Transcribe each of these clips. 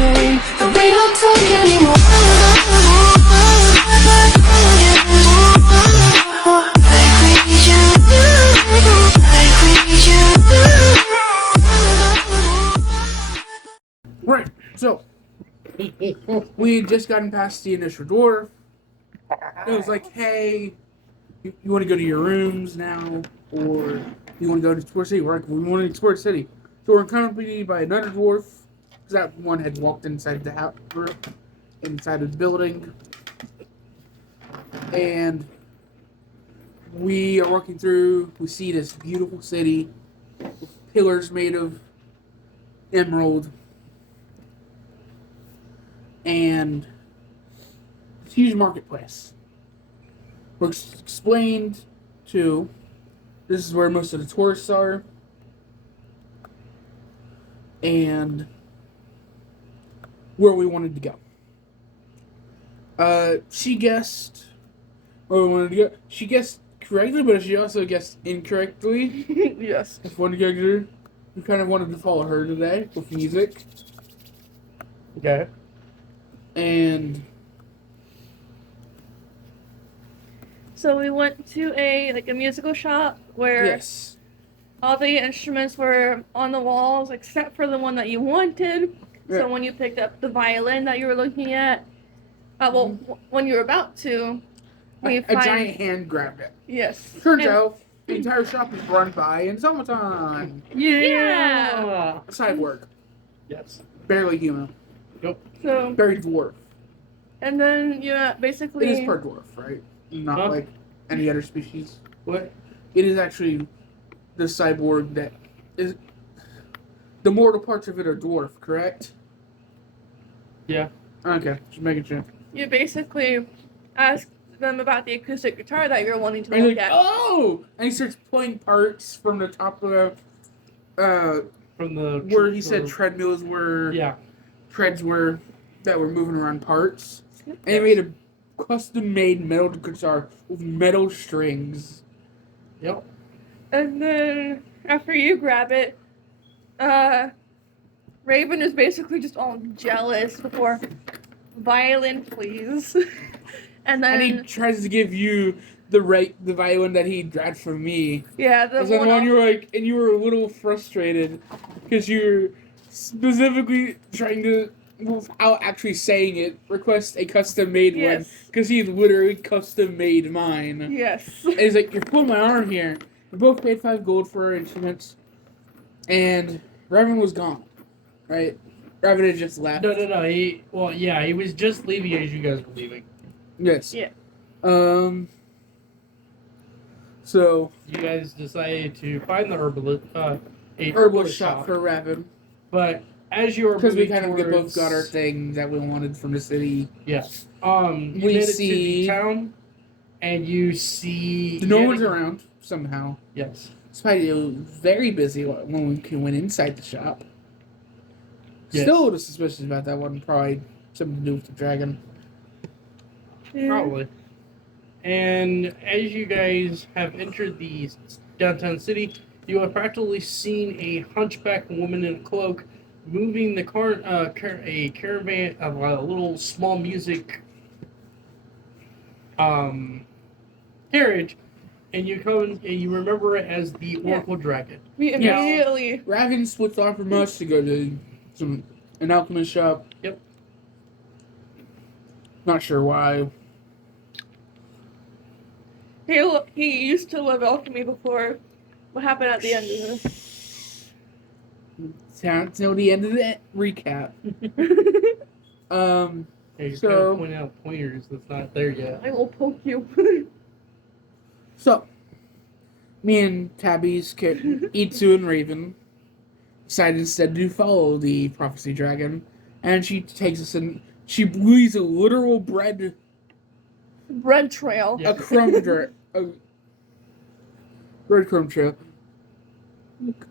me, but we don't talk anymore. Like we need you, like we need you. Right, so we had just gotten past the initial door. It was like, hey, you want to go to your rooms now, or you want to go to explore city? We're like, we want to explore the city. So we're accompanied by another dwarf, because that one had walked inside the house, inside of the building, and we are walking through. We see this beautiful city with pillars made of emerald, and it's a huge marketplace. We're explained to this is where most of the tourists are, and where we wanted to go. She guessed where we wanted to go. She guessed correctly, but she also guessed incorrectly. Yes. If one character, we kind of wanted to follow her today with music, Okay. and So we went to a musical shop where yes, all the instruments were on the walls except for the one that you wanted. Yeah. So when you picked up the violin that you were looking at, when you were about to, a giant hand grabbed it. Yes. Turns And- out the entire shop is run by in summertime. Yeah. Cyborg, Yes. barely human, So very dwarf. and then you basically. It is part dwarf, right? Not Huh? like any other species. What? It is actually the cyborg that is. The mortal parts of it are dwarf, correct? Yeah. Okay, just making sure. You basically asked them about the acoustic guitar that you're wanting to And he's look like, at. oh! And he starts pulling parts from the top of the. From the Where he said treadmills were. Yeah. Treads were. That were moving around parts. And he made a custom made metal guitar with metal strings. Yep. And then after you grab it, Raven is basically just all jealous before violin, please. And then And he tries to give you the violin that he grabbed from me. yeah, the And then one when you were like, and you were a little frustrated because you're specifically trying to, without actually saying it, request a custom made one Yes. because he literally custom made mine. Yes. And he's like, "You're pulling my arm here." We both paid 5 gold for our instruments, and Revan was gone. Right? Revan had just left. No. He was just leaving as you guys were leaving. Yes. Yeah. So You guys decided to find the herbalist shop for Revan. But as you were Because we moving kind of towards, both got our thing that we wanted from the city. Yes. You We made it to see- the town, and you see No one's around somehow. Yes. It's probably very busy when we went inside the shop. Yes. Still a little suspicious about that one. Probably something to do with the dragon. Probably. And as you guys have entered the downtown city, you have practically seen a hunchback woman in a cloak moving the a caravan of a little small music carriage, and you come and you remember it as the Oracle Dragon. We immediately Raven splits off from us to go to an alchemist shop. Yep. Not sure why. he used to love alchemy before. What happened at the end of this? Sounds till the end of the recap. Hey, you're So- kind of pointing out pointers that's not there yet. I will poke you. So, me and Tabby's Itsu and Raven decided instead to follow the prophecy dragon, and she takes us in. She leaves a literal bread Trail. Yeah. a breadcrumb trail. Look,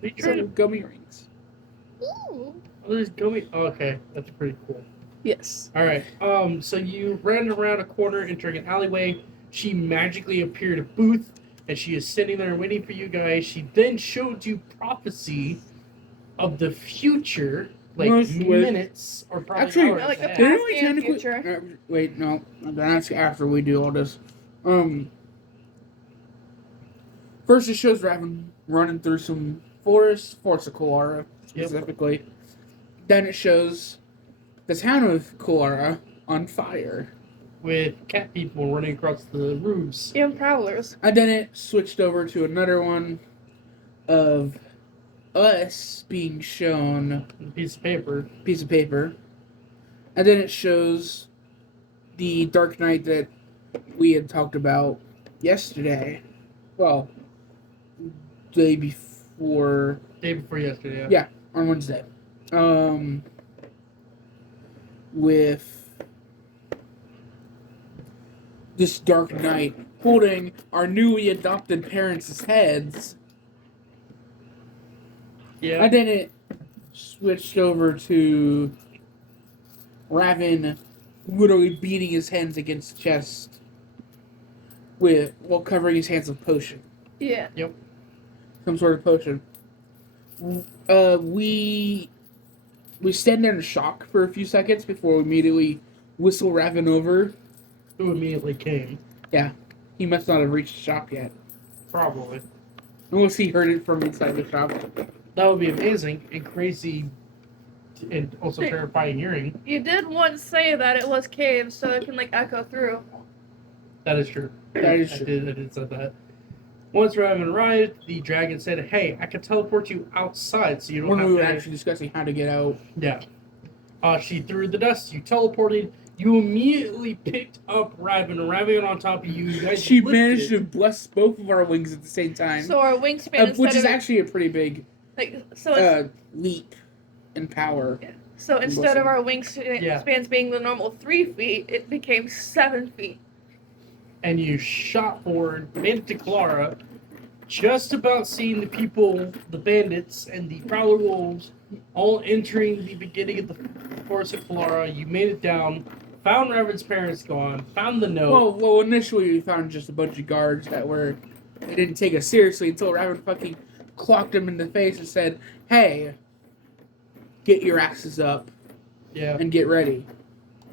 They try some to. gummy rings. Oh, there's gummy. Oh, okay, that's pretty cool. Yes. All right. So you ran around a corner, entering an alleyway. She magically appeared at a booth, and she is sitting there waiting for you guys. She then showed you prophecy of the future, like Most would- minutes or probably Actually, hours like the ahead. Didn't past we and technically? future. Wait, no. That's after we do all this. First it shows Raven running through some forest of Kalara, specifically. Then it shows the town of Kalara on fire. with cat people running across the roofs. Even prowlers. And then it switched over to another one of us being shown A piece of paper. piece of paper. And then it shows the Dark Knight that we had talked about yesterday. Well, day before, Day before yesterday. Yeah. on Wednesday. With this Dark Knight holding our newly adopted parents' heads. Yeah. And then it switched over to Raven literally beating his hands against the chest while covering his hands with potion. Yeah. Some sort of potion. We stand there in shock for a few seconds before we immediately whistle Raven over. Who immediately came. He must not have reached the shop yet. Probably. Unless he heard it from inside the shop. That would be amazing and crazy and also terrifying hearing. You did once say that it was caves, so it can like echo through. That is true. That is I true. did say that. Once Raven arrived, the dragon said, "Hey, I can teleport you outside, so you don't When have we were to." actually discussing how to get out. Yeah. She threw the dust. You teleported. You immediately picked up Raven, and Raven on top of you. You guys She lifted. managed to bless both of our wings at the same time. So our wingspan Which instead is of actually a pretty big like so it's, leap in power. so instead of our wingspans Yeah. being the normal 3 feet, it became 7 feet. And you shot forward, made it to Clara, just about seeing the people, the bandits, and the prowler wolves all entering the beginning of the forest of Clara. You made it down, found Raven's parents gone, found the note. Well, initially we found just a bunch of guards they didn't take us seriously until Raven fucking clocked them in the face and said, "Hey, get your asses up Yeah. and get ready."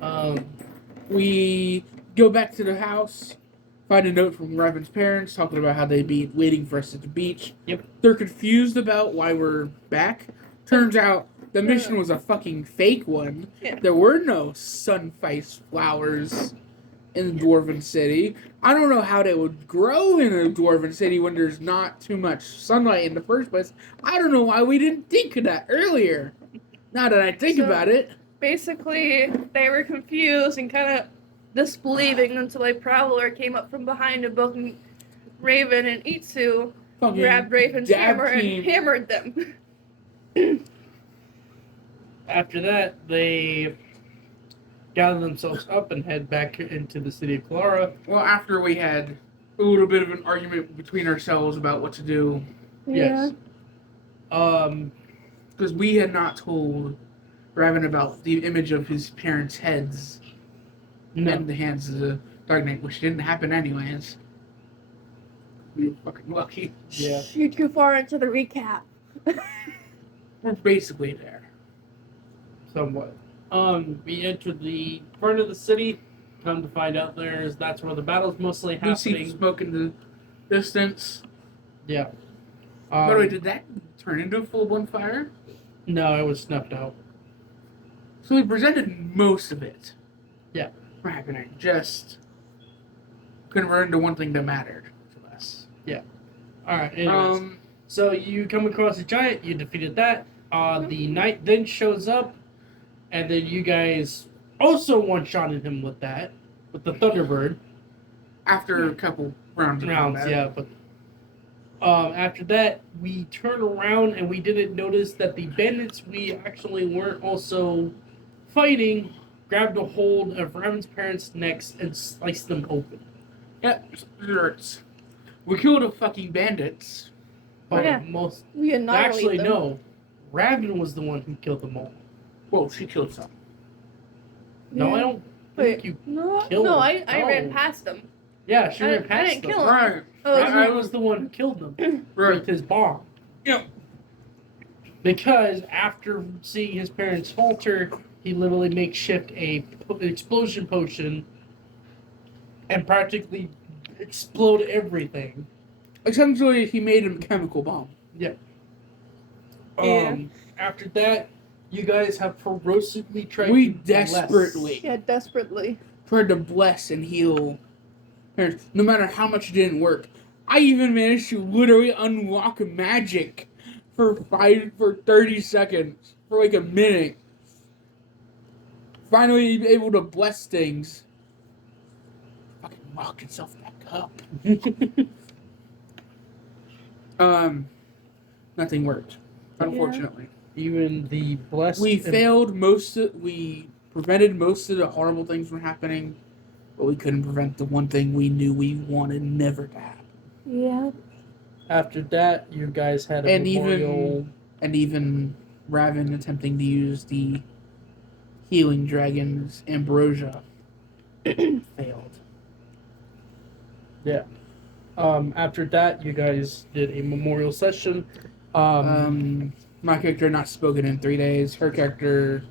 Um, We go back to the house, find a note from Raven's parents talking about how they'd be waiting for us at the beach. Yep. They're confused about why we're back. Turns out the mission was a fucking fake one. Yeah. There were no sun-faced flowers in the Dwarven City. I don't know how they would grow in a Dwarven City when there's not too much sunlight in the first place. I don't know why we didn't think of that earlier. Now that I think So- about it. Basically, they were confused and kind of disbelieving until a prowler came up from behind and both Raven and Itsu Fucking grabbed Raven's dab hammer team. and hammered them. after that, they gather themselves up and head back into the city of Clara. Well, after we had a little bit of an argument between ourselves about what to do, Yes. because we had not told Raven about the image of his parents' heads No. in the hands of the Dark Knight, which didn't happen anyways. We were fucking lucky. Yeah. You're too far into the recap. We're basically there. Somewhat. We enter the front of the city. Come to find out that's where the battle's mostly We see happening. smoke in the distance. Yeah. By the way, did that turn into a full-blown fire? No, it was snuffed out. So we presented most of it. Yeah. For happening. Just converted into one thing that mattered to us. Alright, anyways. So you come across a giant, you defeated that. The knight then shows up, and then you guys also one-shotted him with that, with the Thunderbird. After a couple rounds of combat. Yeah, but after that, we turned around and we didn't notice that the bandits we actually weren't also fighting grabbed a hold of Raven's parents' necks and sliced them open. Yeah, it hurts. We killed the fucking bandits. But Yeah. most We annihilate actually them. no, Raven was the one who killed them all. Well, she killed some. No, I Yeah. don't Wait. think you. No, Kill no, them. I ran No. past them. Yeah, she I ran didn't- I past didn't them. kill 'em. Right. Oh, Raven was the one who killed them Right. with his bomb. Yeah. Because after seeing his parents falter, he literally makeshift explosion potion and practically explode everything. Essentially, he made a chemical bomb. Yeah. Yeah. After that, you guys have ferociously tried We to bless. desperately Yeah, desperately. tried to bless and heal parents, no matter how much it didn't work. I even managed to literally unlock magic for 30 seconds, for like a minute. Finally able to bless things. Fucking locked itself back up. Nothing worked, unfortunately. Even the blessed. We failed we prevented most of the horrible things from happening, but we couldn't prevent the one thing we knew we wanted never to happen. Yeah. After that, you guys had a memorial. Even Raven attempting to use the healing dragon's ambrosia failed. Yeah. After that, you guys did a memorial session. My character had not spoken in 3 days. Her character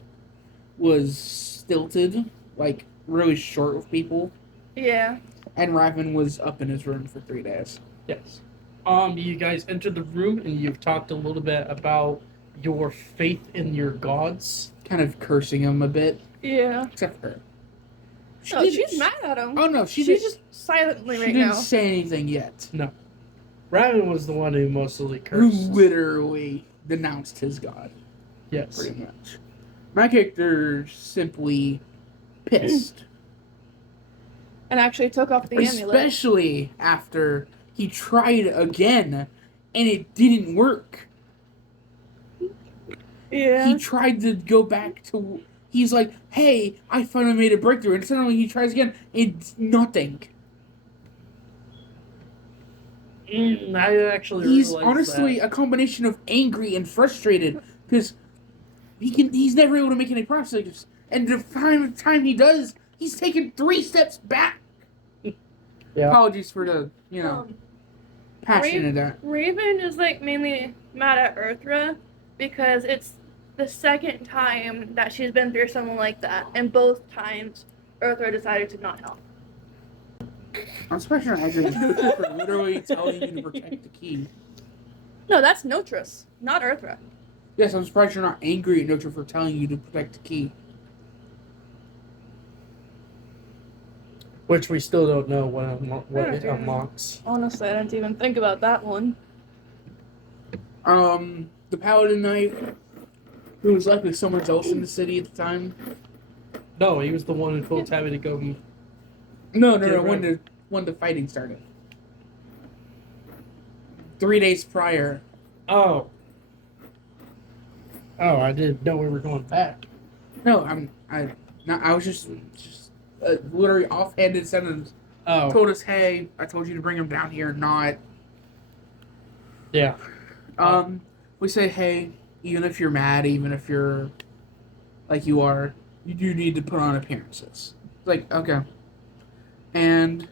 was stilted, like really short with people. Yeah. And Raven was up in his room for 3 days. Yes. You guys entered the room and you've talked a little bit about your faith in your gods. Kind of cursing him a bit. Yeah. Except for her. No, she's mad at him. Oh no, She's just silently she right didn't now. say anything yet. No. Raven was the one who mostly Who cursed. literally denounced his god, Yes. pretty much. My character simply pissed. And actually took off the amulet. Especially after he tried again and it didn't work. Yeah. He tried to go back to. He's like, hey, I finally made a breakthrough. And suddenly he tries again. It's nothing. I actually He's realized honestly that. a combination of angry and frustrated because he's never able to make any progress. And the time he does, he's taken 3 steps back. Yeah. Apologies for the, passion of that. Raven is like mainly mad at Earthra because it's the second time that she's been through someone like that, and both times Earthra decided to not help. I'm surprised you're not angry at Notra for literally telling you to protect the key. No, that's Notris, not Earthra. Yes, I'm surprised you're not angry at Notra for telling you to protect the key. Which we still don't know what it Yeah. unlocks. Honestly, I didn't even think about that one. The Paladin Knight, who was likely someone else in the city at the time. No, he was the one who told Tabby to go. No, Get when the fighting started. 3 days prior. Oh. Oh, I didn't know we were going back. No, I was just literally offhanded sentence. Oh. Told us, hey, I told you to bring him down here, not. Yeah. We say, hey, even if you're mad, even if you're like you are, you do need to put on appearances. It's like, okay. And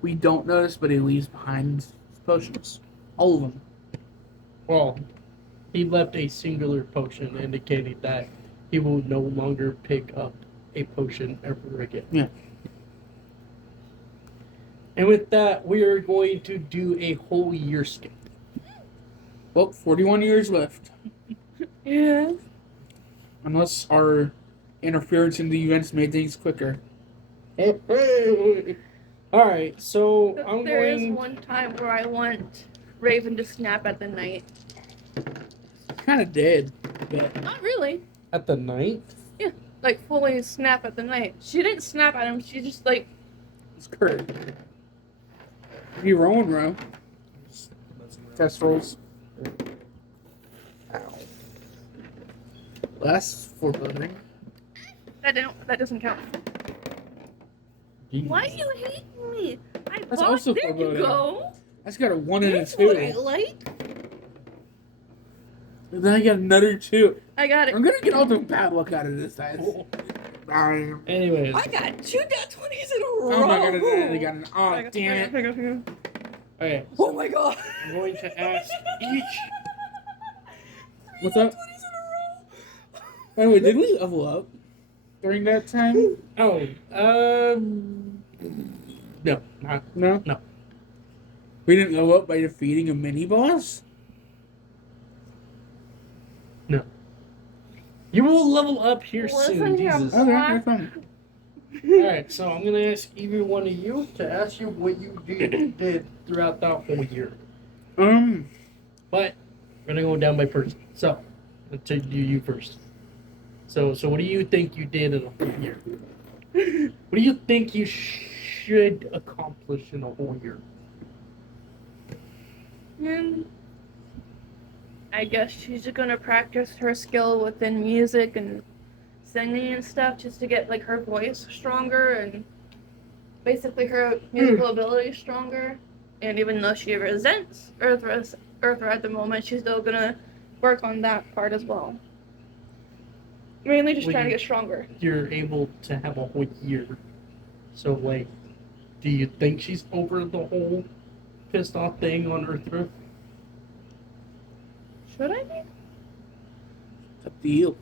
we don't notice, but he leaves behind his potions. All of them. Well, he left a singular potion indicating that he will no longer pick up a potion ever again. Yeah. And with that, we are going to do a whole year skip. Well, 41 years left. Yeah. Unless our interference in the events made things quicker. Alright, so I'm There is going. one time where I want Raven to snap at the night. Kind of dead. But Not really. At the night? Like, fully snap at the night. She didn't snap at him, she just, like... it's Kurt. You rolling, bro? Test rolls. Ow. Less foreboding. That doesn't count. Jeez. Why are you hating me? That's also there you foreboding. go. That's got a 1 and a That's 2. what I like. And then I got another 2. I got it. I'm gonna get all the bad luck out of this, guys. Anyways, I got 2 nat 20s in a row. Oh my god, I got an. Oh, I got- damn it. I got- okay, Oh my god. I'm going to ask each What's up? Anyway, did we level up during that time? Oh, no, No? no. We didn't level up by defeating a mini boss? You will level up here Listen soon, here, Jesus. boy. Okay, that's fine. Alright, so I'm gonna ask either one of you to ask you what you did throughout that whole year. But we're gonna go down by person. So I'll take you first. So what do you think you did in a whole year? What do you think you should accomplish in a whole year? I guess she's just gonna practice her skill within music and singing and stuff just to get like her voice stronger and basically her musical ability stronger. And even though she resents Earthra at the moment, she's still gonna work on that part as well. Mainly just Well, trying to get stronger. You're able to have a whole year. So like, do you think she's over the whole pissed off thing on Earth? Should I be? It's up to you.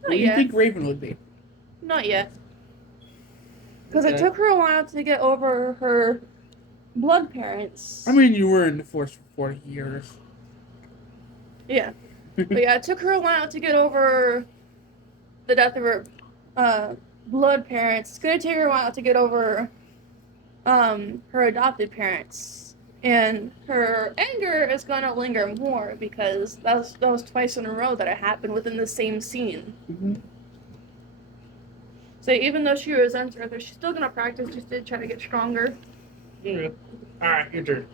What do you yet. think Raven would be? Not yet. Because it Okay. took her a while to get over her blood parents. I mean, you were in the Force for 40 years. Yeah. But yeah, it took her a while to get over the death of her blood parents. It's gonna take her a while to get over her adopted parents. And her anger is gonna linger more because that was twice in a row that it happened within the same scene. Mm-hmm. So even though she resents Eartha, she's still gonna practice just to try to get stronger. Okay. Alright, your turn.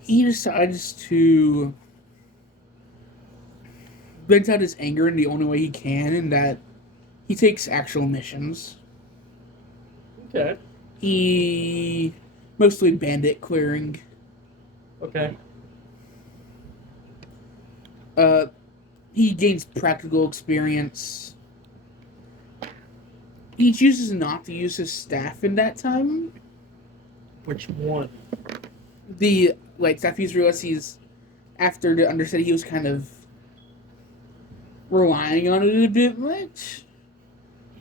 He decides to vent out his anger in the only way he can, in that he takes actual missions. Okay. He mostly bandit clearing. Okay. He gains practical experience. He chooses not to use his staff in that time. Which one? The staff he's realized he's, after the understudy, he was kind of relying on it a bit much.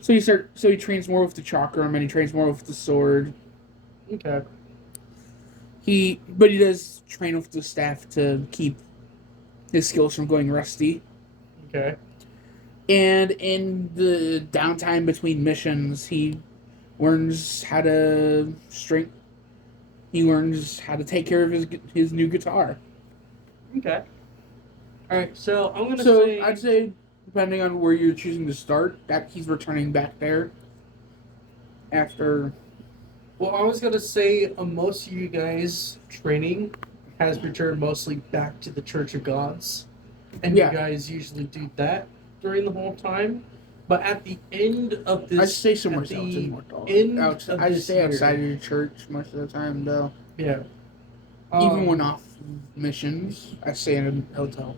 So he trains more with the chakram and he trains more with the sword. Okay. But he does train with the staff to keep his skills from going rusty. Okay. And in the downtime between missions, he learns how to He learns how to take care of his new guitar. Okay. Alright, so I'm gonna So say I'd say, depending on where you're choosing to start, that he's returning back there after. well, I was gonna say most of you guys training has returned mostly back to the Church of Gods. And Yeah. you guys usually do that during the whole time. But at the end of this I'd say somewhere at else the in Mortal. end of I'd this stay year- outside of the church most of the time, though. Yeah. Even when off missions, I stay in a hotel.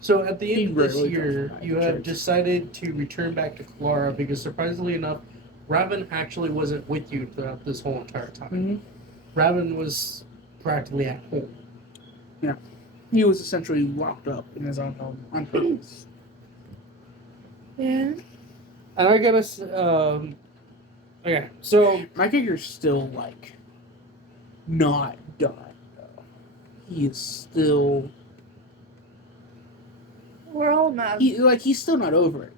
So at the He end of this rarely year, goes by you the have church. decided to return back to Clara because surprisingly enough, Raven actually wasn't with you throughout this whole entire time. Mm-hmm. Raven was practically at home. He was essentially locked up in his own home on purpose. Yeah. And I gotta okay, so My character's still not done. Though. He is still We're all mad. he's still not over it.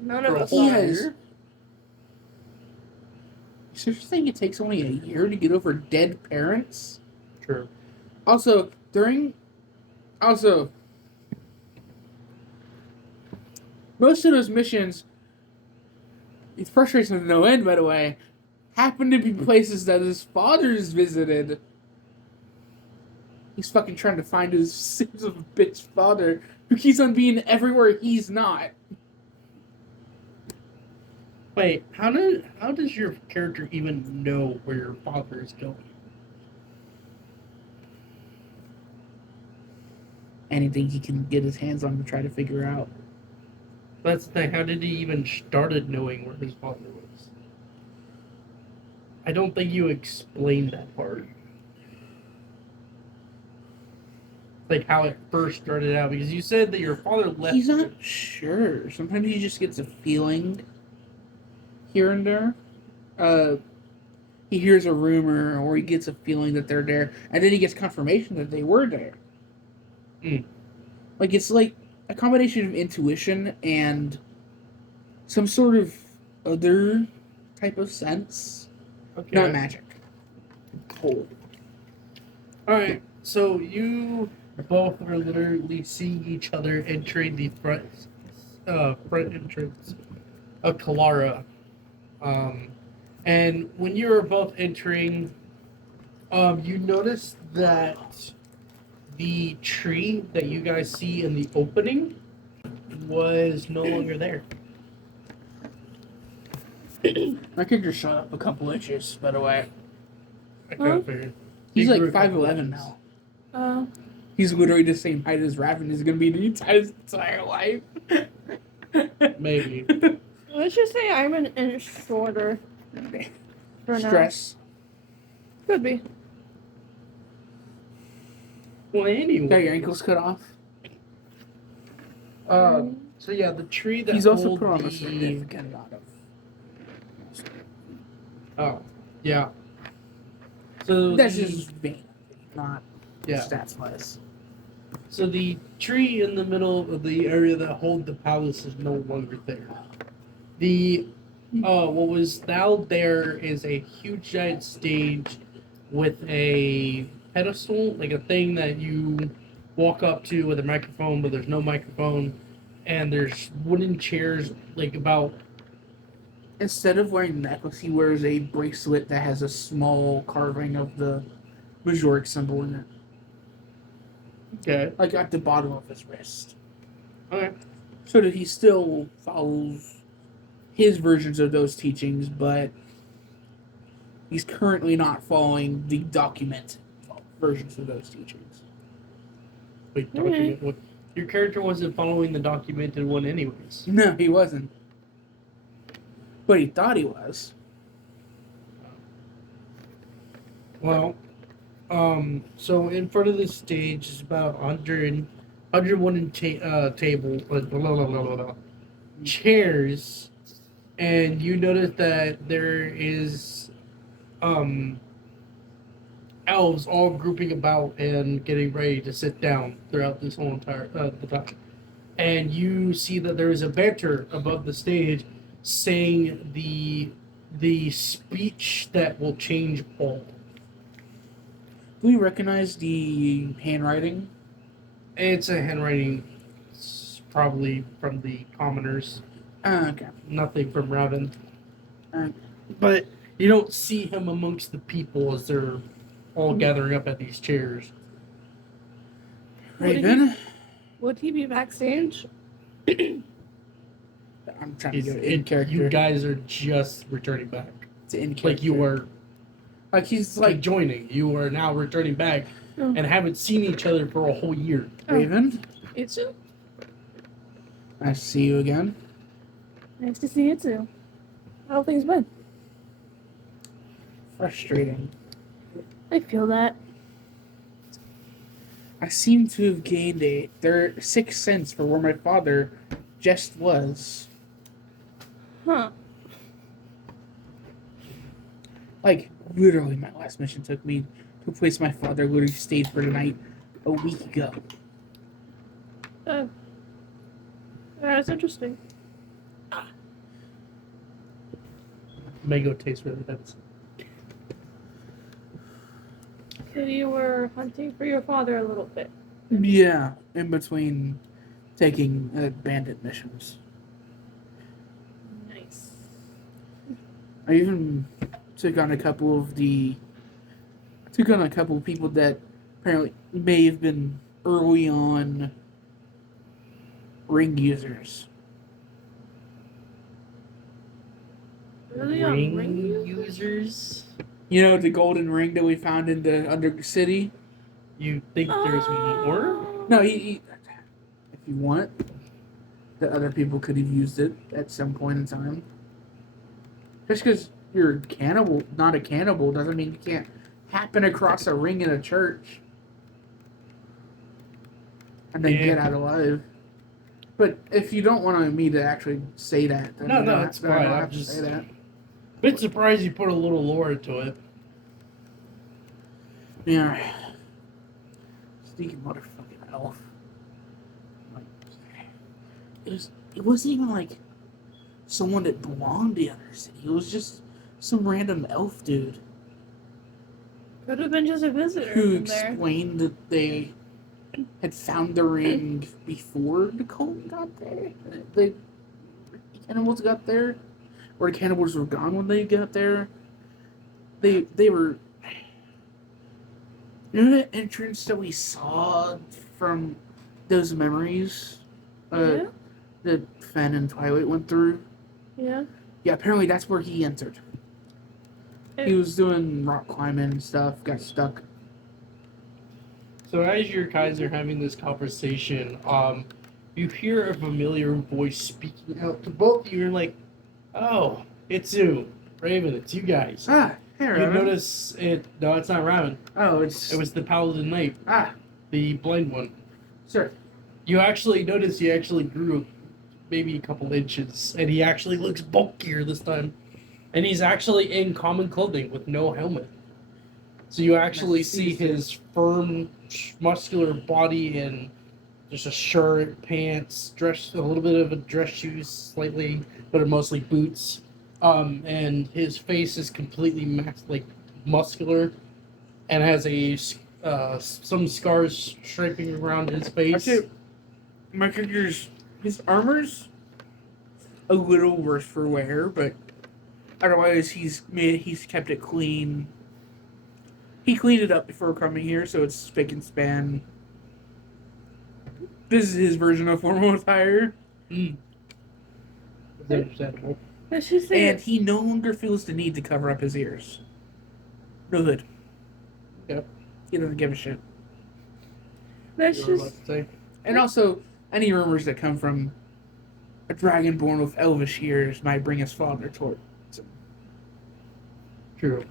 None For of a us He are. has. So you're saying it takes only a year to get over dead parents? sure. Also, most of those missions, it's frustration of no end, by the way, happen to be places that his father's visited. He's fucking trying to find his sins of a bitch father who keeps on being everywhere he's not. Wait, how does your character even know where your father is going? Anything he can get his hands on to try to figure out. That's the thing. How did he even started knowing where his father was? I don't think you explained that part. like how it first started out? Because you said that your father left. He's not sure. Sometimes he just gets a feeling here and there. He hears a rumor or he gets a feeling that they're there, and then he gets confirmation that they were there. Mm. Like it's like a combination of intuition and some sort of other type of sense. Okay. Not magic. Cold. All right. So you both are literally seeing each other entering the front entrance of Kalara. And when you were both entering, you notice that the tree that you guys see in the opening was no longer there. My character shot up a couple inches, by the way. I kind of figured. He's He like grew a couple 5'11" inches. now. He's literally the same height as Raven is going to be the entire life. Maybe. Let's just say I'm an inch shorter. For now. Stress. Could be. Well, anyway. Got your ankles cut off. So yeah, the tree that He's also hold put on a the significant amount of. oh yeah. So That's the, just vain, not yeah. stats wise. So the tree in the middle of the area that hold the palace is no longer there. The what was now there is a huge giant stage with a pedestal, like a thing that you walk up to with a microphone, but there's no microphone, and there's wooden chairs, like about. Instead of wearing the necklace, he wears a bracelet that has a small carving of the Majoric symbol in it. Okay. Like at the bottom of his wrist. Okay. So that he still follows his versions of those teachings, but he's currently not following the documented versions of those teachings. Wait, document what? Your character wasn't following the documented one, anyways. No, he wasn't. But he thought he was. Well, so in front of the stage is about 100 wooden table, chairs, and you notice that there is, elves all grouping about and getting ready to sit down throughout this whole entire, the time. And you see that there is a banter above the stage saying the speech that will change all. Do we recognize the handwriting? It's a handwriting, probably from the commoners. Okay. Nothing from Raven. Uh, But you don't see him amongst the people as they're all gathering up at these chairs. Raven? Would he be backstage? I'm trying to do it in character. You guys are just returning back. It's in character. Like you are Like he's like joining. You are now returning back Oh. and haven't seen each other for a whole year. Raven. It's you. Nice to see you again. Nice to see you too. How things been? Frustrating. I feel that. I seem to have gained a sixth sense for where my father just was. Huh. Like, literally, my last mission took me to a place my father literally stayed for the night a week ago. That's interesting. Mango tastes really nice. So you were hunting for your father a little bit. Yeah, in between taking bandit missions. Nice. I even took on a couple of people that apparently may have been early on ring users. Really on ring users? You know, the golden ring that we found in the Undercity? You think there's more? No, he if you want, that other people could have used it at some point in time. Just because you're a cannibal, not a cannibal, doesn't mean you can't happen across a ring in a church. and then Yeah. get out alive. But if you don't want me to actually say that, then No, you no, don't it's have, then I fine. don't I'm have to just say that. bit surprised you put a little lore into it. Yeah. Sneaky motherfucking elf. Like, it wasn't even like someone that belonged to the other city. It was just some random elf dude Could have been just a visitor who from there. explained that they had found the ring before the cult got there. The cannibals got there, or the cannibals were gone when they got there. They were. You know the entrance that we saw from those memories Yeah. that Fen and Twilight went through? Yeah. Yeah, apparently that's where he entered. He was doing rock climbing and stuff, got stuck. So as your guys are having this conversation, you hear a familiar voice speaking out to both of you. You're like, "Oh, it's you, Raven. It's you guys." Ah, hey, You Raven. notice it? No, it's not Raven. Oh, it's. It was the Paladin Knight, Ah, the blind one. sir. You actually notice he actually grew maybe a couple inches, and he actually looks bulkier this time. And he's actually in common clothing with no helmet. So you actually see his firm, muscular body in just a shirt, pants, dress, a little bit of a dress shoes, slightly, but are mostly boots. And his face is completely muscular, and has some scars striping around his face. Actually, my character's his armor's a little worse for wear, but otherwise he's kept it clean. He cleaned it up before coming here, so it's spick and span. This is his version of formal attire, Mm. That's understandable. Let's just say and he no longer feels the need to cover up his ears. No hood. Yep. He doesn't give a shit. let's You were just about to say? And also, any rumors that come from a dragon born with elvish ears might bring his father toward. True.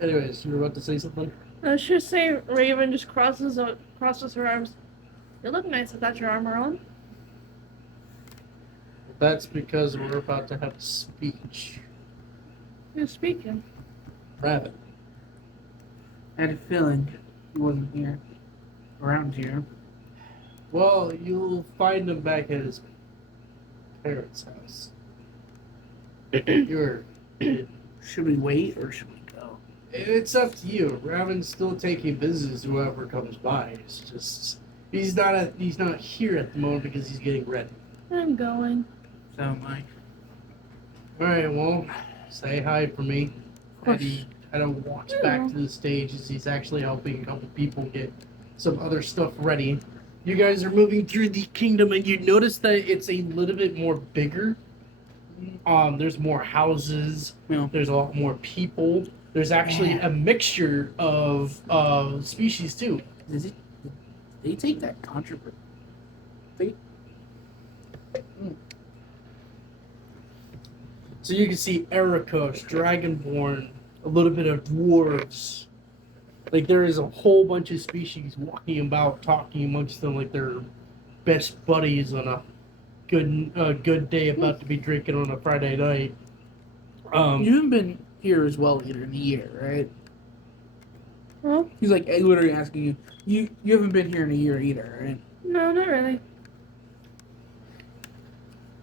Anyways, you were about to say something? let's just say Raven just crosses her arms. You look nice without your armor on. That's because we're about to have a speech. Who's speaking? Rabbit. I had a feeling he wasn't here, around here. Well, you'll find him back at his parents' house. You're. Should we wait or should we go? It's up to you. Raven's still taking business. Whoever comes by. It's just he's not here at the moment because he's getting ready. I'm going. So am I. All right. Well, say hi for me. Of course. Eddie kind of walks back to the stage as he's actually helping a couple people get some other stuff ready. You guys are moving through the kingdom, and you notice that it's a little bit more bigger. There's more houses. Yeah. There's a lot more people. There's actually a mixture of species too. Did they take that controversy? So you can see Ericos, Dragonborn, a little bit of dwarves. Like there is a whole bunch of species walking about, talking amongst them like they're best buddies on a good day about to be drinking on a Friday night. You haven't been here as well either in a year, right? Huh? He's like literally asking you. You haven't been here in a year either, right? No, not really.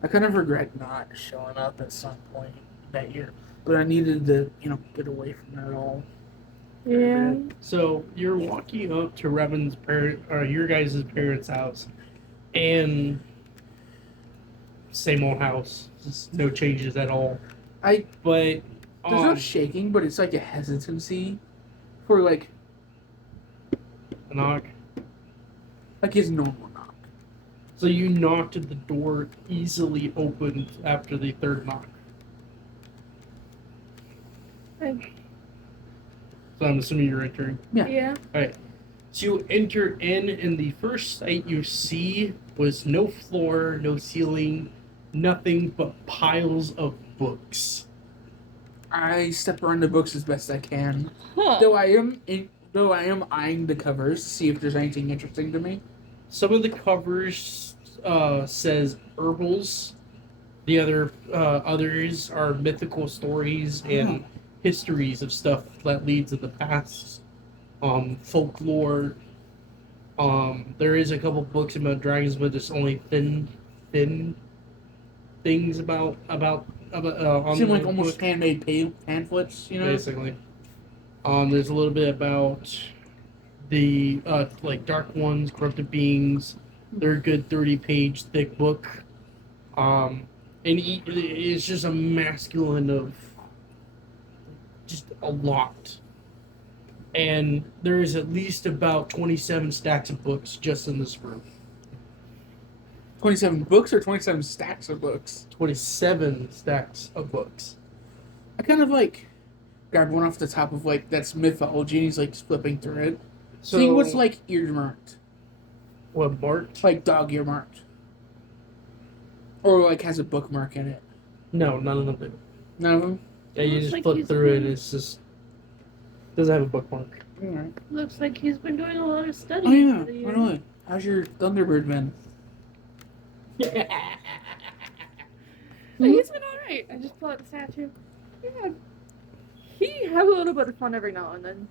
I kind of regret not showing up at some point that year, but I needed to, get away from that all. Yeah. So you're walking up to Revan's your guys' parents' house, and same old house, just no changes at all. But There's no shaking, but it's like a hesitancy for like a knock. his normal knock. So you knocked at the door, easily opened after the third knock. So I'm assuming you're entering. Yeah. Alright. So you enter in, and the first sight you see was no floor, no ceiling, nothing but piles of books. I step around the books as best I can, Huh. though I am eyeing the covers to see if there's anything interesting to me. Some of the covers says herbals. The others are mythical stories and histories of stuff that leads in the past. Folklore. There is a couple books about dragons, but there's only thin things about Seem like the almost book, handmade pamphlets, you know? basically. There's a little bit about the like dark ones, corrupted beings. They're a good 30-page thick book. And it's just a masculine of just a lot. And there is at least about 27 stacks of books just in this room. 27 books or 27 stacks of books? 27 stacks of books. I kind of like grabbed one off the top of like that's mythology and he's like flipping through it. So See what's like earmarked. what marked? Like dog earmarked. Or like has a bookmark in it. No, none of them do. None of them? Yeah, you Looks just like flip he's through it and been- it's just doesn't have a bookmark. Alright. Looks like he's been doing a lot of Oh studying. yeah, over the years. really. How's your Thunderbird been? Hey, he's been alright. I just pull out the statue. Yeah. He have a little bit of fun every now and then.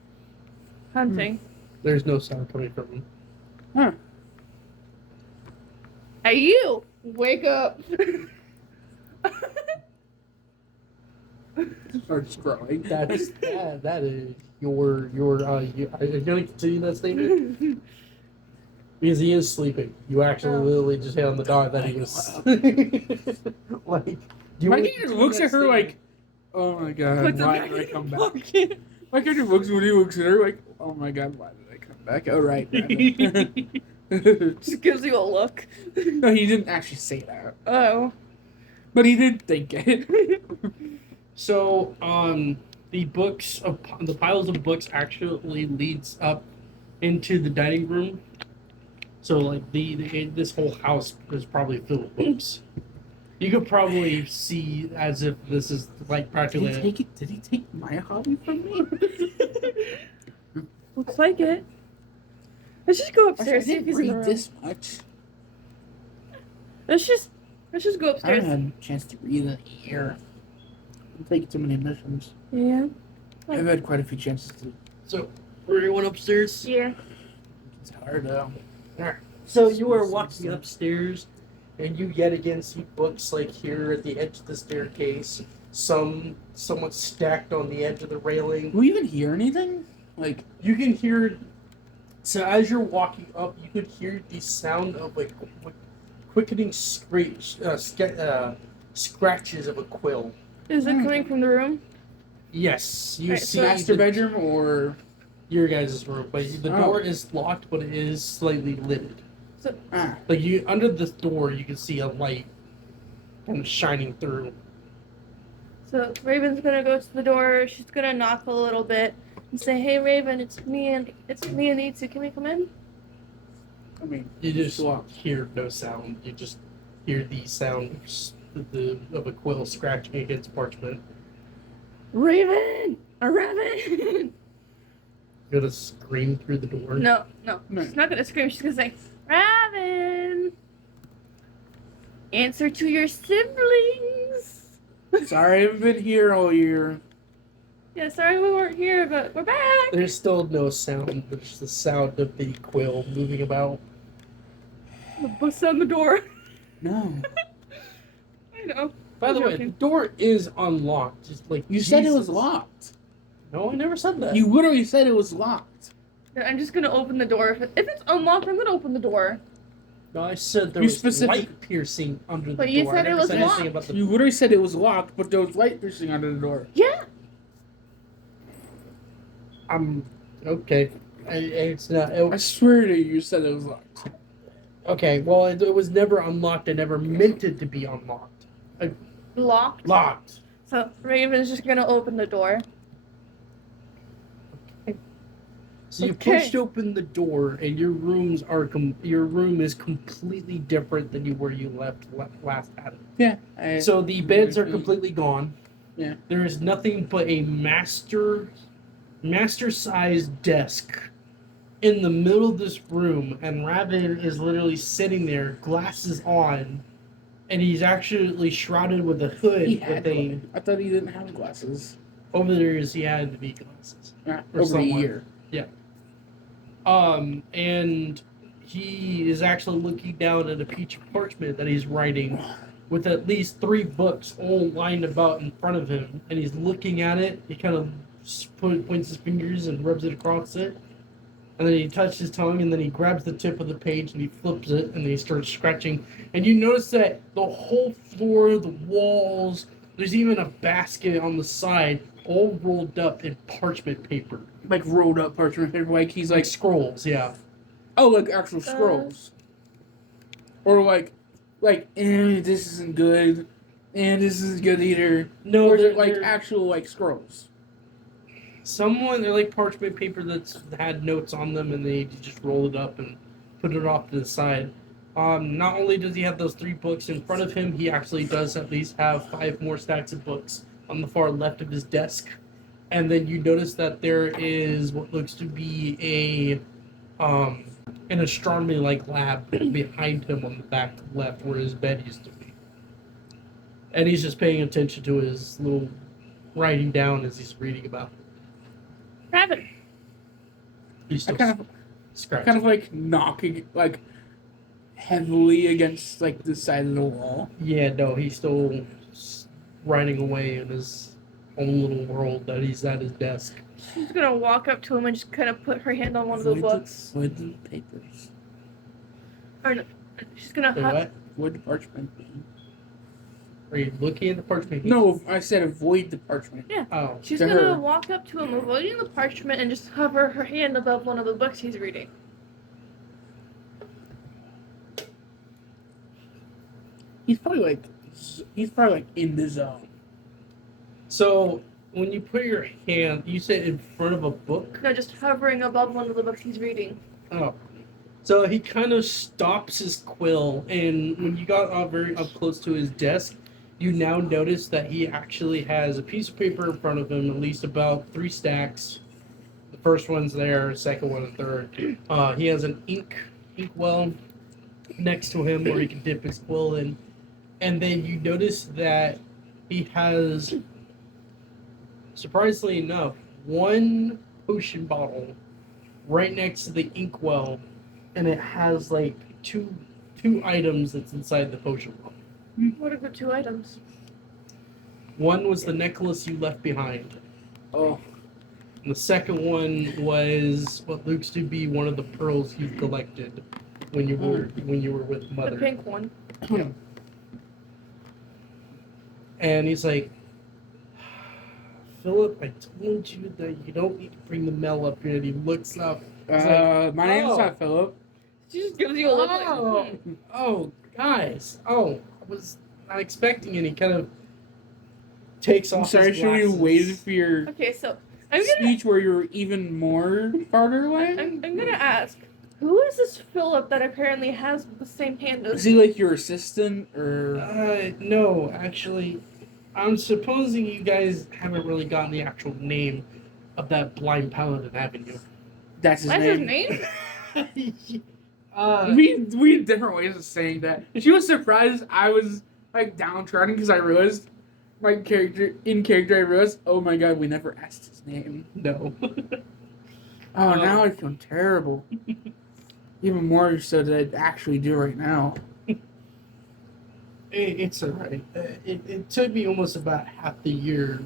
Hunting. There's no sound coming from him. Huh. Hey, you! Wake up! Starts growing. That is your are you gonna continue that statement? Because he is sleeping. You actually Oh. literally just hit on the dot that he was like do you My wanna character continue looks that at her statement? like, oh my god, Puts it why back did I in come the back? pocket. My character looks when he looks at her like, oh my god, why did I come back? Oh right. Just gives you a look. No, he didn't actually say that. Oh. But he did think it. So, the piles of books actually leads up into the dining room. So, like, this whole house is probably filled with books. You could probably see as if this is, like, practically... Did he take my hobby from me? Looks like it. Let's just go I upstairs. See if didn't he's in the read room. this much. Let's just go I upstairs. haven't had a chance to read in a year. I'm taking too many missions. Yeah. I've had quite a few chances to. So, everyone upstairs? Yeah. It's hard though. So you are walking upstairs, and you yet again see books like here at the edge of the staircase. Some somewhat stacked on the edge of the railing. Do we even hear anything? Like, You can hear. So as you're walking up, you could hear the sound of like quickening scratches of a quill. Is it coming from the room? Yes, you Alright, see so- master the- bedroom or your guys' room, but the Oh. door is locked, but it is slightly lit. ah, Like you under this door, you can see a light kind of shining through. So Raven's gonna go to the door. She's gonna knock a little bit and say, "Hey, Raven, it's me and Itsu. Can we come in?" I mean, You just locked. hear no sound. You just hear the sound of a quill scratching against parchment. Raven, a raven. You're gonna scream through the door. No. No. She's not gonna scream. She's gonna say, "Raven, answer to your siblings." Sorry, I haven't been here all year. Yeah, sorry we weren't here, but we're back. There's still no sound. There's the sound of the quill moving about. Bust on the door. No. I know. By the way, the Joking. door is unlocked. Just like You said it was Jesus. locked. No, I never said that. You literally said it was locked. I'm just gonna open the door. If it's unlocked, I'm gonna open the door. No, I said there You was specific- light piercing under the But door. you said I it never was said anything locked. about the You literally said it was locked, but there was light piercing under the door. Yeah. I'm okay. It's not. I swear to you, you said it was locked. Okay, well, it was never unlocked. I never meant it to be unlocked. Locked. Locked. So Raven's just gonna open the door. So you Okay. pushed open the door, and your rooms are your room is completely different than where you left last at it. Yeah. So the beds are completely gone. Yeah. There is nothing but a master-sized desk in the middle of this room, and Raven is literally sitting there, glasses on, and he's actually shrouded with a hood. He had with a glasses. I thought he didn't have glasses. over the years he had to be glasses. Or Over a somewhat. year. And he is actually looking down at a piece of parchment that he's writing, with at least 3 books all lined about in front of him, and he's looking at it. He kind of points his fingers and rubs it across it, and then he touches his tongue, and then he grabs the tip of the page and he flips it, and then he starts scratching. And you notice that the whole floor, the walls, there's even a basket on the side, all rolled up in parchment paper, Like rolled up parchment paper, like he's like like, scrolls. Yeah. oh, like actual scrolls. Or like, this isn't good, and this isn't good either. No, Or is it they're like actual like scrolls? they're like parchment paper that's had notes on them, and they just roll it up and put it off to the side. Not only does he have those 3 books in front of him, he actually does at least have 5 more stacks of books on the far left of his desk. And then you notice that there is what looks to be an astronomy like lab behind him on the back left where his bed used to be. And he's just paying attention to his little writing down as he's reading about it. Raven. He's I still kind of scratching. like knocking like heavily against like the side of the wall. Yeah, no, he's still writing away in his own little world that he's at his desk. She's gonna walk up to him and just kind of put her hand on one of the books. Void the papers. Or no, she's gonna Wait, what? Void the parchment. Are you looking at the parchment? No, I said avoid the parchment. Oh. She's To gonna her. walk up to him, avoiding the parchment, and just hover her hand above one of the books he's reading. He's probably like in the zone. So, when you put your hand, you said in front of a book? No, just hovering above one of the books he's reading. Oh. So he kind of stops his quill, and when you got very up close to his desk, you now notice that he actually has a piece of paper in front of him, at least about 3 stacks. The first one's there, second one and third. He has an inkwell next to him where he can dip his quill in. And then you notice that he has, surprisingly enough, 1 potion bottle right next to the inkwell, and it has like two items that's inside the potion bottle. What are the 2 items? One was the necklace you left behind, Oh, and the second one was what looks to be one of the pearls you collected when you were with The Mother. pink one. And he's like, Philip, I told you that you don't need to bring the mail up here. And he looks up. He's like, my name's oh. not Philip. She just gives you a look like, Oh, guys. Oh, I was not expecting any kind of takes off. I'm sorry, his should we glasses. wait for your Okay, so I'm gonna speech where you're even more farther away? I'm gonna ask, who is this Philip that apparently has the same hand Is as he like your assistant or? No, actually, I'm supposing you guys haven't really gotten the actual name of that blind paladin, haven't you? That's his What's name. his name? We had different ways of saying that. She was surprised I was like downtrodden because I realized my character I realized, oh my god, we never asked his name. No. Oh, now I feel terrible. Even more so than I actually do right now. It's alright. It took me almost about half the year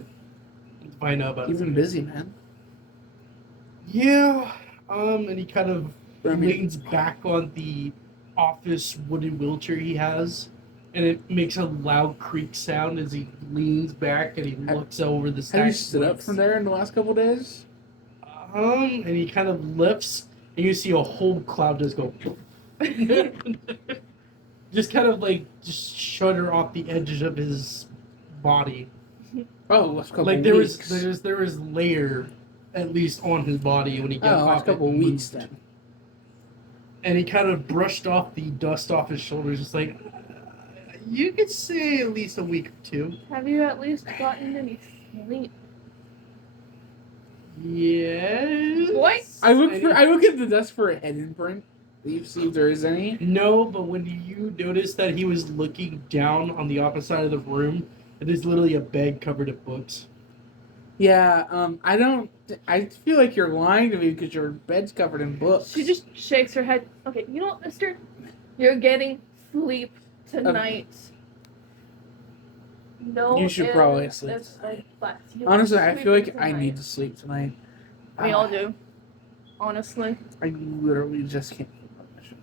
to find out about You've been busy, man. Yeah. And he kind of I mean- leans back on the office wooden wheelchair he has, and it makes a loud creak sound as he leans back and he looks over the stack. Have you of stood up books. from there in the last couple days? And he kind of lifts, and you see a whole cloud just go. Just kind of like just shudder off the edges of his body. Oh, last couple Like there weeks. was layer at least on his body when he got last off couple it weeks moved. then. And he kind of brushed off the dust off his shoulders, just like you could say at least a week or 2. Have you at least gotten any sleep? Yes. What? I look at the desk for a head imprint. See if there is any. No, but when you noticed that he was looking down on the opposite side of the room, it is literally a bag covered in books. Yeah, I don't. I feel like you're lying to me because your bed's covered in books. She just shakes her head. Okay, you know what, mister? You're getting sleep tonight. No, You should probably sleep it's tonight. class. You Honestly, are I feel like sleeping I tonight. need to sleep tonight. We all do. Honestly. I literally just can't keep my mission.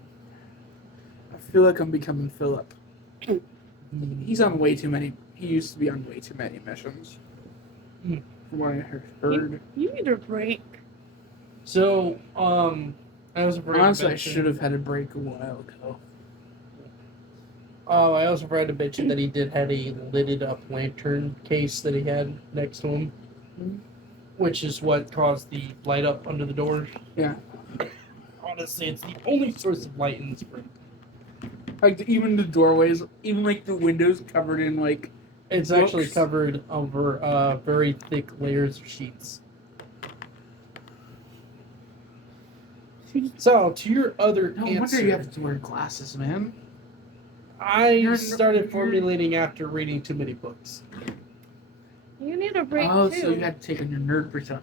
I feel like I'm becoming Philip. He's on way too many. He used to be on way too many missions. Hmm. From what I heard. You need a break. So, I was afraid Honestly, to I mention, should have had a break a while ago. Oh, I also forgot to mention that he did have a lidded up lantern case that he had next to him, which is what caused the light up under the door. Yeah. Honestly, it's the only source of light in this room. Like even the doorways, even like the windows covered in like. It's Books. actually covered over very thick layers of sheets. So, to your other No answer, wonder you have to wear glasses, man. I started formulating after reading too many books. You need a break Oh, too. so you had to take on your nerd persona.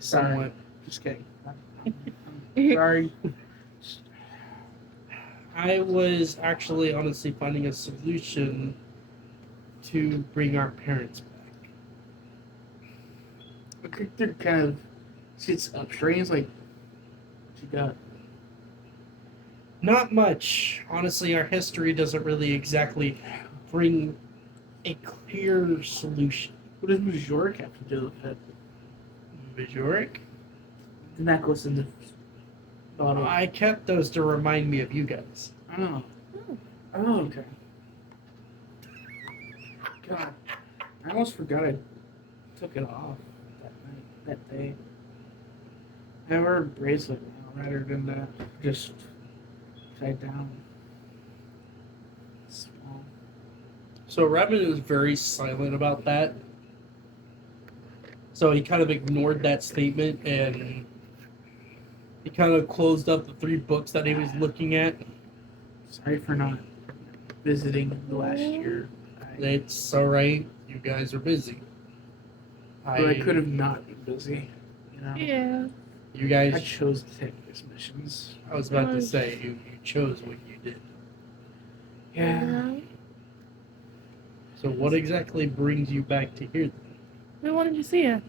Somewhat. Just kidding. I'm sorry. I was actually honestly finding a solution to bring our parents back. The character kind of sits up straight. He's like, "What you got?" Not much. Honestly, our history doesn't really exactly bring a clear solution. What does Majoric have to do with it? Majoric? The necklace and the bottle. I kept those to remind me of you guys. Oh. Oh, okay. God, I almost forgot I took it off that night, that day. I wear a bracelet now rather than just upside down. Small. So Redmond was very silent about that. So he kind of ignored that statement and he kind of closed up the 3 books that he was looking at. Sorry for not visiting the last year. It's alright. You guys are busy. But I could have not been busy. You know? Yeah. You I guys. chose to take these missions. I was about to say you chose what you did. Yeah. So what exactly brings you back to here? Then? We wanted to see you.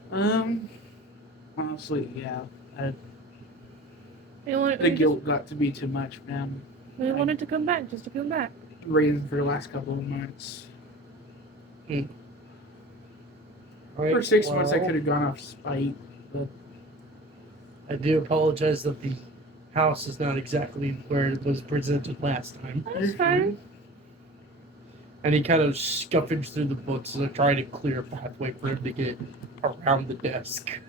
Honestly, yeah. The guilt got to be too much, man. We wanted to come back, just to come back. Raising for the last couple of months. Right, For 6 months, I could have gone off spite, but I do apologize that the house is not exactly where it was presented last time. That's fine. And he kind of scuffaged through the books to try to clear a pathway for him to get around the desk.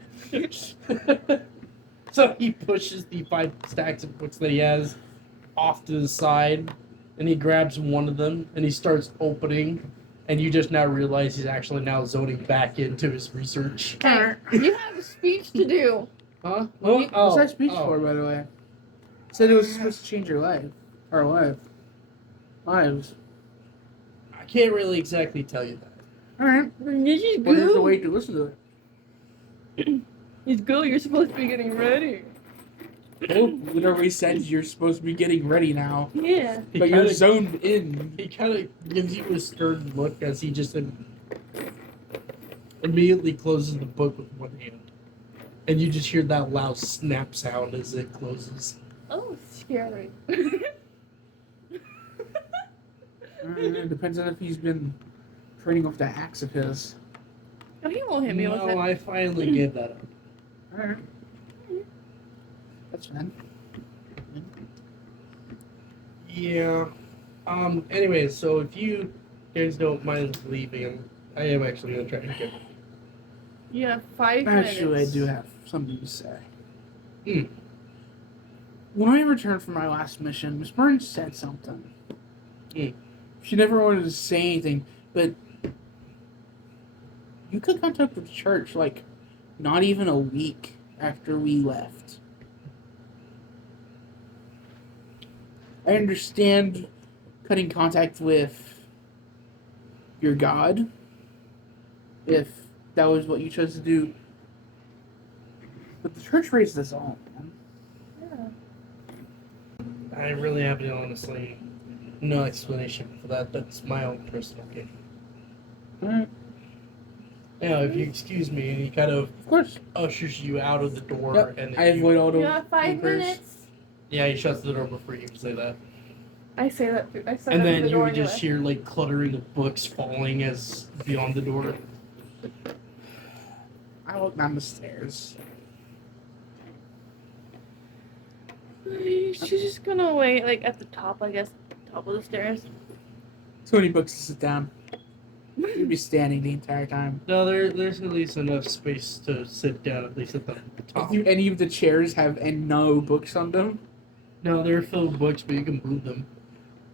So he pushes the 5 stacks of books that he has off to the side, and he grabs one of them, and he starts opening, and you just now realize he's actually now zoning back into his research. Hey, you have a speech to do. huh? Oh, What's that speech oh. for, by the way? Said it was supposed to change your life. Our life. Lives. I can't really exactly tell you that. Alright. This is Well, there's a way good. to listen to it. It's good. You're supposed to be getting ready. Oh, literally said you're supposed to be getting ready now. Yeah. He But you're kinda- zoned in. He kind of gives you a stern look as he just immediately closes the book with one hand. And you just hear that loud snap sound as it closes. Oh, scary. It depends on if he's been training off that axe of his. Oh, he won't hit me with No, it. I finally gave that up. Alright. That's fine. Yeah. Anyways, so if you guys don't mind leaving, I am actually gonna try to get. You have 5 minutes. Actually, I do have something to say. Hmm. When I returned from my last mission, Miss Burns said something. Hmm. She never wanted to say anything, but you could contact the church, like, not even a week after we left. I understand cutting contact with your God, if that was what you chose to do. But the church raised us all, man. Yeah. I really have honestly no explanation for that. That's my own personal opinion. Alright. Now, if you excuse me, and he kind of Of course. ushers you out of the door, Yep. and I then avoid all You the have 5 papers. minutes. yeah, he shuts the door before you say that. I say that through. I say And that through then the you door would just anyway. hear like cluttering of books falling as beyond the door. I walk down the stairs. She's just gonna wait, like at the top, I guess, top of the stairs. Too many books to sit down. You'd be standing the entire time. No, there's at least enough space to sit down, at least at the top. Do any of the chairs have and no books on them? No, they're filled with books, but you can move them.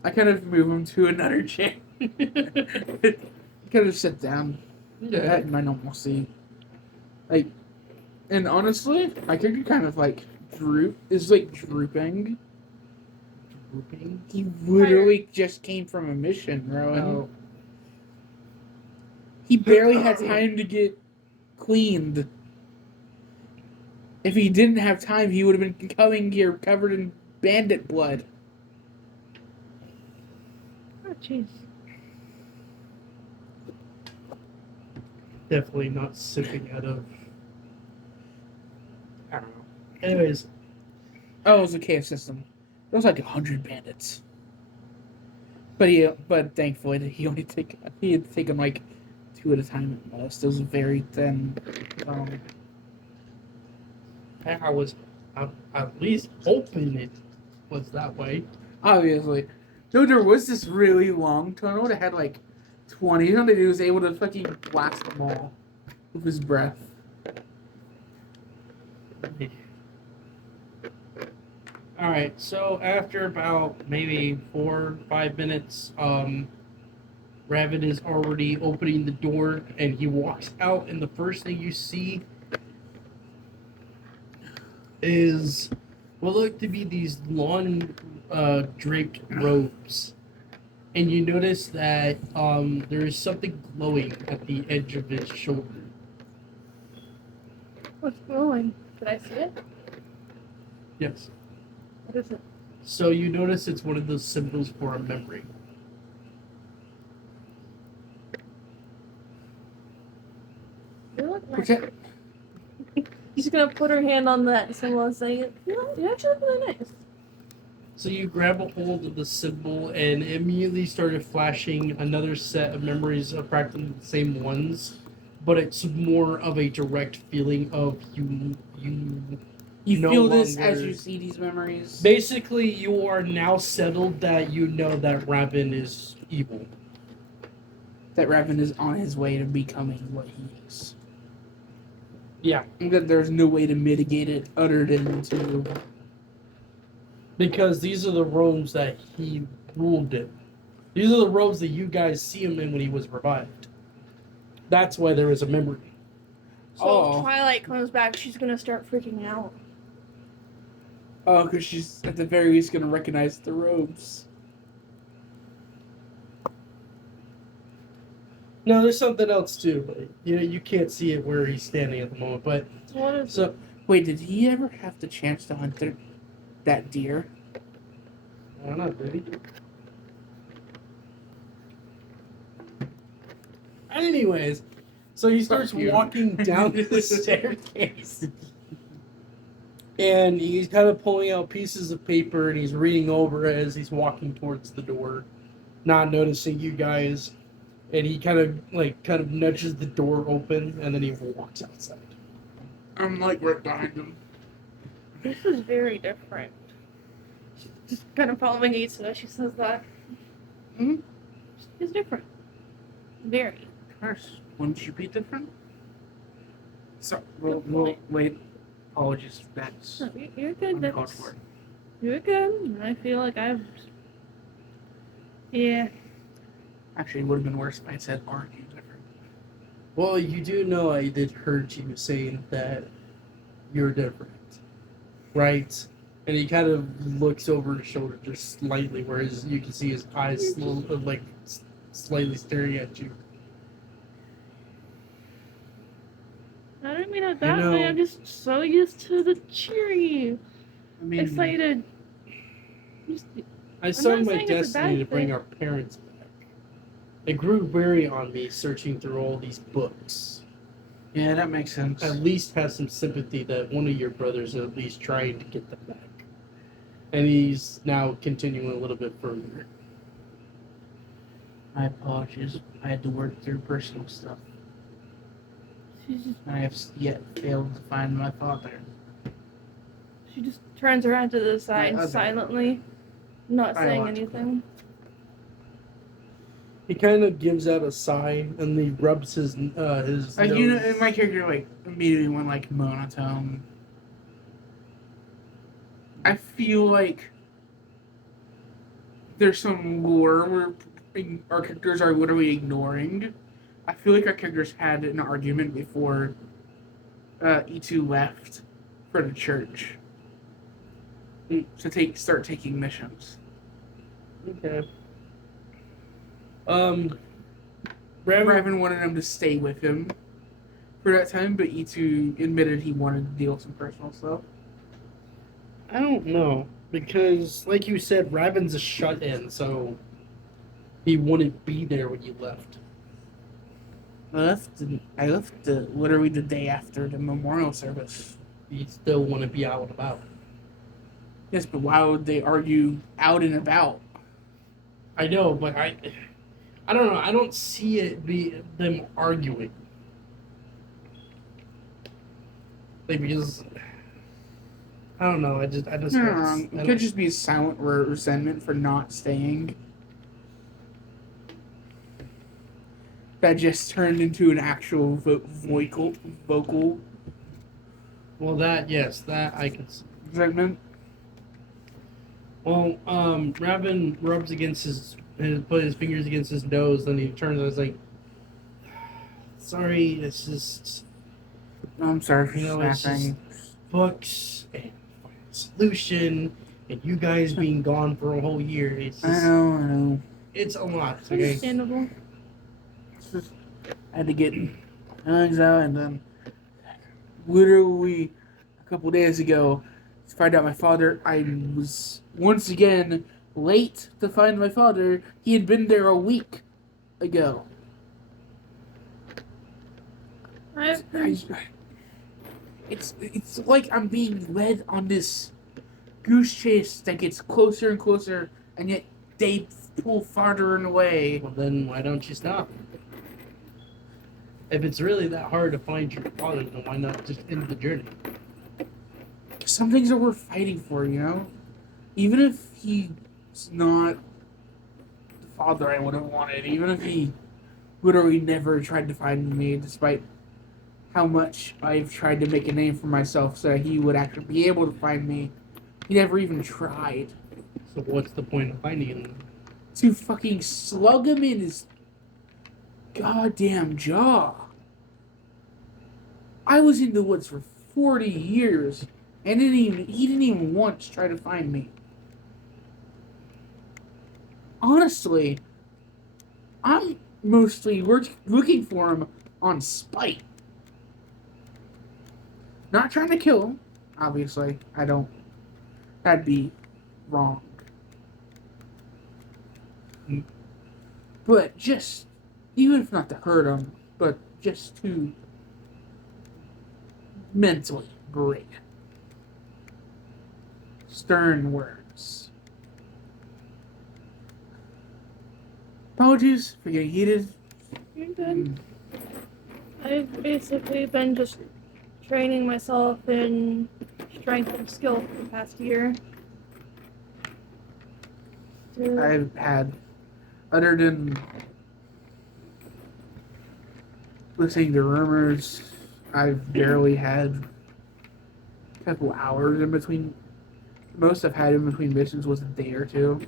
I kind of move them to another chair. Kind of sit down. That in my normal seat. Like, and honestly, my character kind of like drooping. Drooping? He literally just came from a mission, Rowan. No. He barely had time to get cleaned. If he didn't have time, he would have been coming here covered in bandit blood. Oh, jeez. Definitely not sipping out of. I don't know. Anyways, Oh, it was a cave system. There was like 100 bandits. But thankfully he had taken like 2 at a time at most. It was very thin. I was at least hoping it was that way. Obviously. No, there was this really long tunnel that had like 20 on it. He was able to fucking blast them all with his breath. Alright, so after about maybe 4 or 5 minutes, Rabbit is already opening the door and he walks out, and the first thing you see is what look to be these lawn draped robes. And you notice that there is something glowing at the edge of his shoulder. What's glowing? Did I see it? Yes. What is it? So you notice it's one of those symbols for a memory. You look What's nice. that? She's gonna put her hand on that symbol and say, you actually look really nice. So you grab a hold of the symbol and immediately started flashing another set of memories of practically the same ones, but it's more of a direct feeling of you You no feel this longer- as you see these memories? Basically, you are now settled that you know that Rabin is evil. That Raven is on his way to becoming what he is. Yeah. And that there's no way to mitigate it other than to... Because these are the robes that he ruled in. These are the robes that you guys see him in when he was revived. That's why there is a memory. So Oh. Twilight comes back, she's gonna start freaking out. Oh, because she's at the very least going to recognize the robes. No, there's something else too, but you can't see it where he's standing at the moment. But What is so Wait, did he ever have the chance to hunt that deer? I don't know, did he? Anyways, so he starts Fuck you. walking down the staircase. And he's kind of pulling out pieces of paper and he's reading over it as he's walking towards the door, not noticing you guys. And he kind of nudges the door open and then he walks outside. I'm like right behind him. This is very different. She's just kind of following Issa. She says that. Hmm? She's different. Very. Curse. Wouldn't you be different? So, Good point. wait. Apologies. That's No, you're good. uncalled That's, for. you're good. I feel like I've. Yeah. Actually, it would have been worse if I had said, aren't you different? Well, you do know I did heard you saying that you're different, right? And he kind of looks over his shoulder just slightly, where you can see his eyes slightly staring at you. I don't mean it You that way. know- I'm just so used to the cheery, I mean, excited. Just, I saw not my saying it's a destiny bad to bring thing. our parents back. It grew weary on me searching through all these books. yeah, that makes sense. At least have some sympathy that one of your brothers is at least trying to get them back. And he's now continuing a little bit further. My apologies. I had to work through personal stuff. she's just, I have yet failed to find my father. she just turns around to the side other- silently, not saying Biological. anything. He kind of gives out a sigh and he rubs his nose. You know, my character like immediately went like monotone. I feel like there's some lore where our characters are literally ignoring. I feel like our characters had an argument before E2 left for the church to start taking missions. Okay. Raven wanted him to stay with him for that time, but E2 admitted he wanted to deal with some personal stuff. I don't know. Because, like you said, Raven's a shut in, so he wouldn't be there when you left. I left literally the day after the memorial service. He'd still want to be out and about. Yes, but why would they argue out and about? I know, but I don't know. I don't see it be them arguing. Like, because I don't know. I just It could just be a silent resentment for not staying. That just turned into an actual vocal Well, that I can see. resentment. Well, Raven rubs put his fingers against his nose, then he turns and is like, "Sorry, it's just I'm sorry for it's snapping. just books and solution, and you guys being gone for a whole year. It's I just, know. it's a lot. Okay, Understandable. It's just, I had to get feelings out, and then literally a couple days ago, to find out my father. I was once again late to find my father. He had been there a week ago. It's like I'm being led on this goose chase that gets closer and closer, and yet they pull farther and away. well then why don't you stop? If it's really that hard to find your father, then why not just end the journey? Some things are worth fighting for, you know? Even if he's not the father I would have wanted, even if he literally never tried to find me, despite how much I've tried to make a name for myself so that he would actually be able to find me, he never even tried. So what's the point of finding him? To fucking slug him in his goddamn jaw. I was in the woods for 40 years, and he didn't even once try to find me. Honestly, I'm mostly looking for him on spite. Not trying to kill him, obviously. I don't. That'd be wrong. But just, even if not to hurt him, but just to mentally break. Stern words. Apologies for getting heated. You're good. I've basically been just training myself in strength and skill for the past year. I've had, other than listening to rumors, I've barely had a couple hours in between. The most I've had in between missions was a day or two.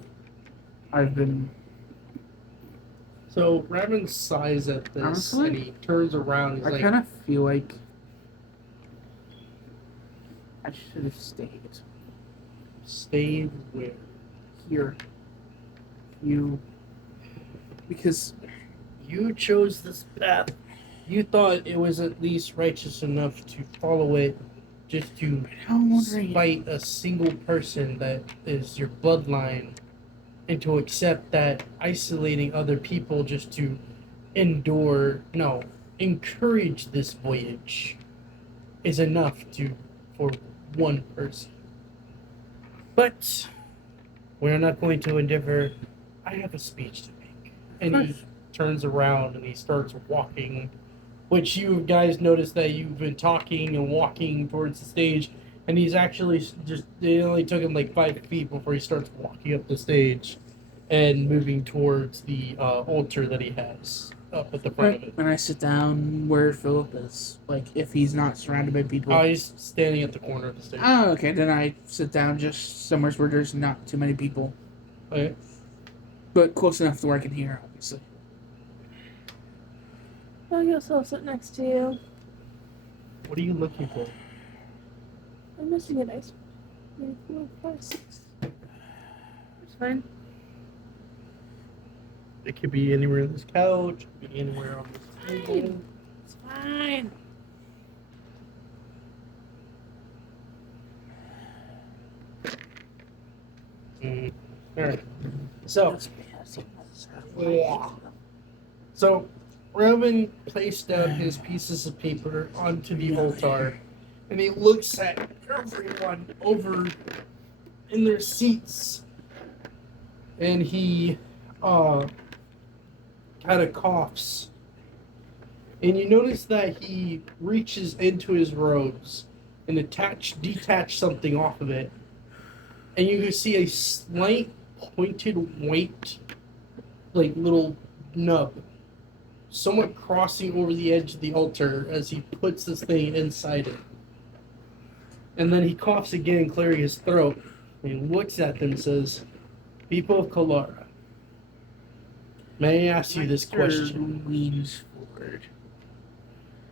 I've been So Raven sighs at this, Honestly, and he turns around. He's I like, kind of feel like I should have stayed "Stay where?" here. Because You chose this path. You thought it was at least righteous enough to follow it, just to I'm wondering. spite a single person that is your bloodline, and to accept that isolating other people just to encourage this voyage is enough for one person. But we're not going to endeavor. I have a speech to make. And he turns around and he starts walking, which you guys notice that you've been talking and walking towards the stage, and he's actually it only took him like 5 feet before he starts walking up the stage and moving towards the altar that he has up at the front of it. When I sit down, where Philip is, like if he's not surrounded by people. Oh, he's standing at the corner of the stage. Oh, okay. Then I sit down just somewhere where there's not too many people, Okay. but close enough to where I can hear, obviously. I guess I'll sit next to you. What are you looking for? I'm missing a nice 3, 4, 5, 6. It's fine. It could be anywhere on this couch, it could be anywhere on this table. It's fine. Alright. So, Roman placed down his pieces of paper onto the altar, and he looks at everyone over in their seats, and he kind of coughs. And you notice that he reaches into his robes and detach something off of it, and you can see a slight pointed white, like little nub, somewhat crossing over the edge of the altar as he puts this thing inside it. And then he coughs again, clearing his throat, and he looks at them and says, "People of Kalara, may I ask you this question? Leans forward.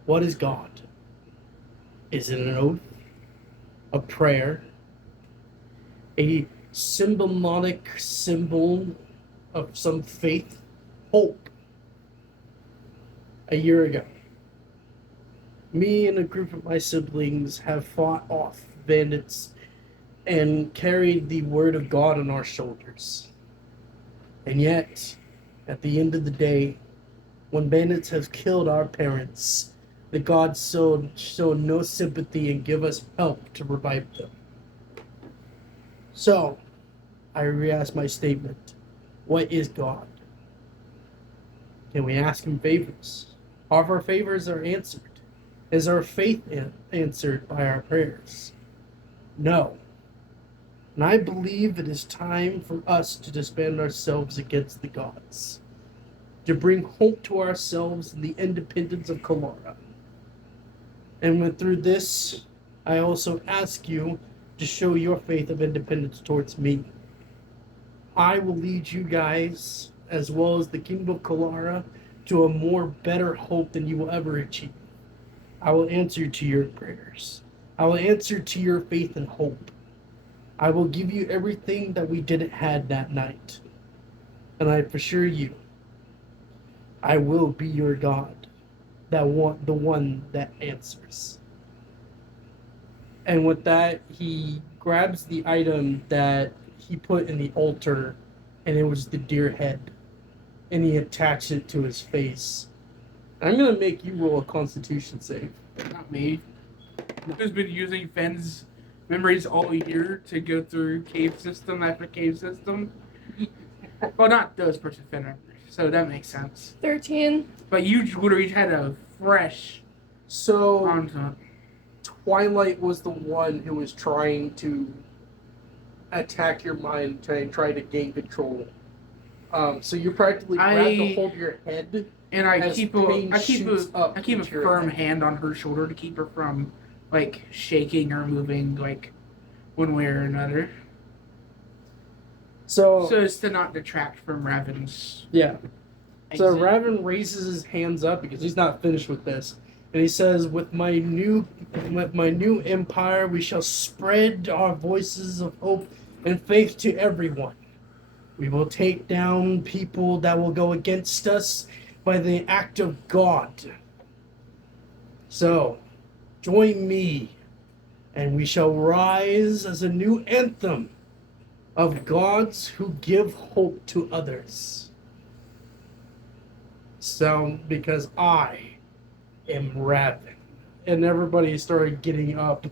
What is God? Is it an oath? A prayer? A symbolic symbol of some faith? Hope?" A year ago, me and a group of my siblings have fought off bandits and carried the word of God on our shoulders. And yet, at the end of the day, when bandits have killed our parents, the gods show no sympathy and give us help to revive them. So, I re-ask my statement. What is God? Can we ask him favors? Are our favors are answered? Is our faith answered by our prayers? No. And I believe it is time for us to disband ourselves against the gods, to bring hope to ourselves and the independence of Kalara. And through this, I also ask you to show your faith of independence towards me. I will lead you guys, as well as the kingdom of Kalara, to a more better hope than you will ever achieve. I will answer to your prayers. I will answer to your faith and hope. I will give you everything that we didn't have that night. And I assure you, I will be your God, the one that answers. And with that, he grabs the item that he put in the altar, and it was the deer head, and he attached it to his face. I'm gonna make you roll a Constitution save. Not me. Who's been using Fenn's memories all year to go through cave system after cave system? Well, not those person Fenn memories, so that makes sense. 13. But you literally had a fresh So content. Twilight was the one who was trying to attack your mind, try to gain control. So you practically grab the hold of your head, And I as keep pain a shoots up a into your firm head. hand on her shoulder to keep her from like shaking or moving like one way or another. So So as to not detract from Raven's. yeah. So exit. Raven raises his hands up because he's not finished with this, and he says, with my new empire, we shall spread our voices of hope and faith to everyone. We will take down people that will go against us by the act of God. So, join me, and we shall rise as a new anthem of gods who give hope to others. So, because I am Raven. And everybody started getting up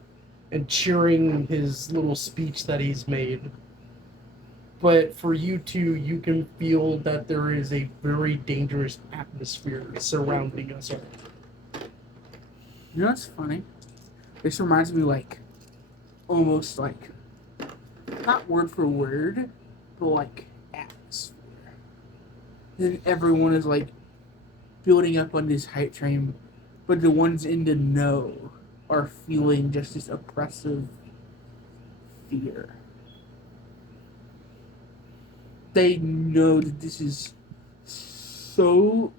and cheering his little speech that he's made. But for you two, you can feel that there is a very dangerous atmosphere surrounding us all. You know what's funny? This reminds me like almost like not word for word, but like atmosphere. And everyone is like building up on this hype train, but the ones in the know are feeling just this oppressive fear. They know that this is so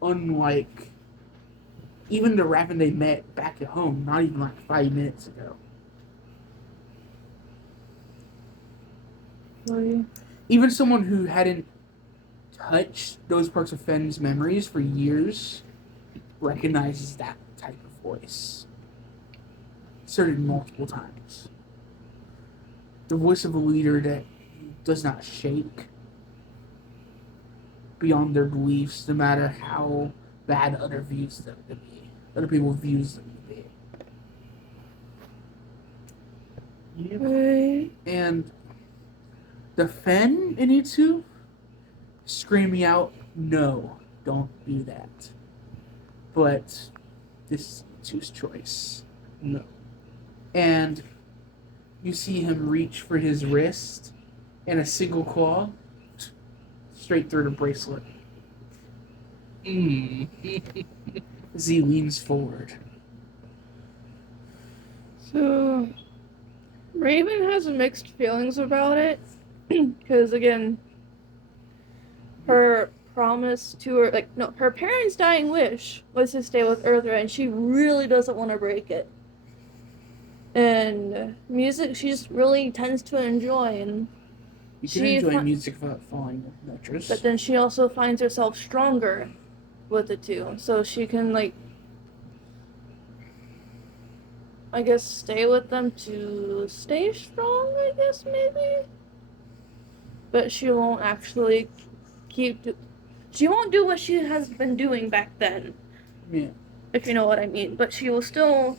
unlike even the Raven they met back at home, not even like 5 minutes ago. Even someone who hadn't touched those parts of Fenn's memories for years recognizes that type of voice. Asserted multiple times. The voice of a leader that does not shake beyond their beliefs, no matter how bad other people views them to be. Right. And the Fen in you two screaming out, "No, don't do that." But this is two's choice. No. And you see him reach for his wrist and a single claw straight through the bracelet. As he leans forward. So, Raven has mixed feelings about it. Because, again, her promise to her, her parents' dying wish was to stay with Earthra, and she really doesn't want to break it. And music, she just really tends to enjoy, and You can enjoy music without falling nitrous. but then she also finds herself stronger with the two, so she can I guess stay with them to stay strong. I guess maybe, but she won't actually she won't do what she has been doing back then. Yeah. If you know what I mean, but she will still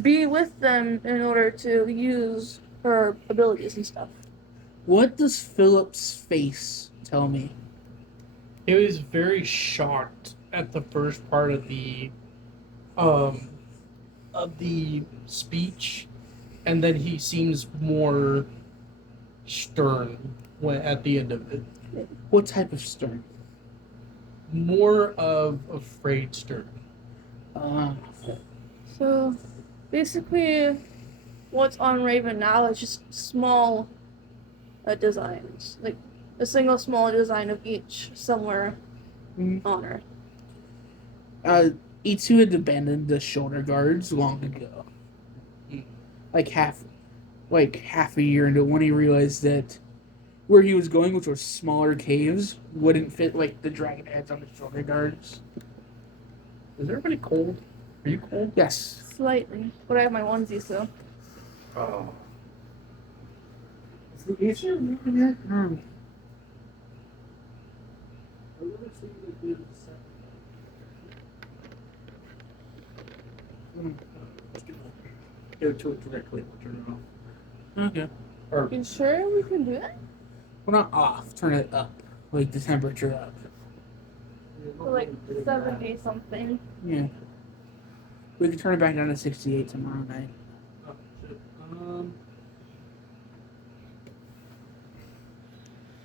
be with them in order to use her abilities and stuff. What does Philip's face tell me? He was very shocked at the first part of the speech, and then he seems more stern at the end of it. What type of stern? More of afraid stern. So, basically, what's on Raven now is just small designs, like a single small design of each somewhere on her. Itsu had abandoned the shoulder guards long ago. Like half a year into it, when he realized that where he was going, which was smaller caves, wouldn't fit like the dragon heads on the shoulder guards. Is everybody cold? Are you cold? Yes. Slightly, but I have my onesie, so. Oh. Is the AC moving yet? Go to it directly. We'll turn it off. Okay. Or You sure we can do that? Well, not off. Turn it up. Like the temperature up. For like 70 something. Yeah. We can turn it back down to 68 tomorrow night. oh, shit.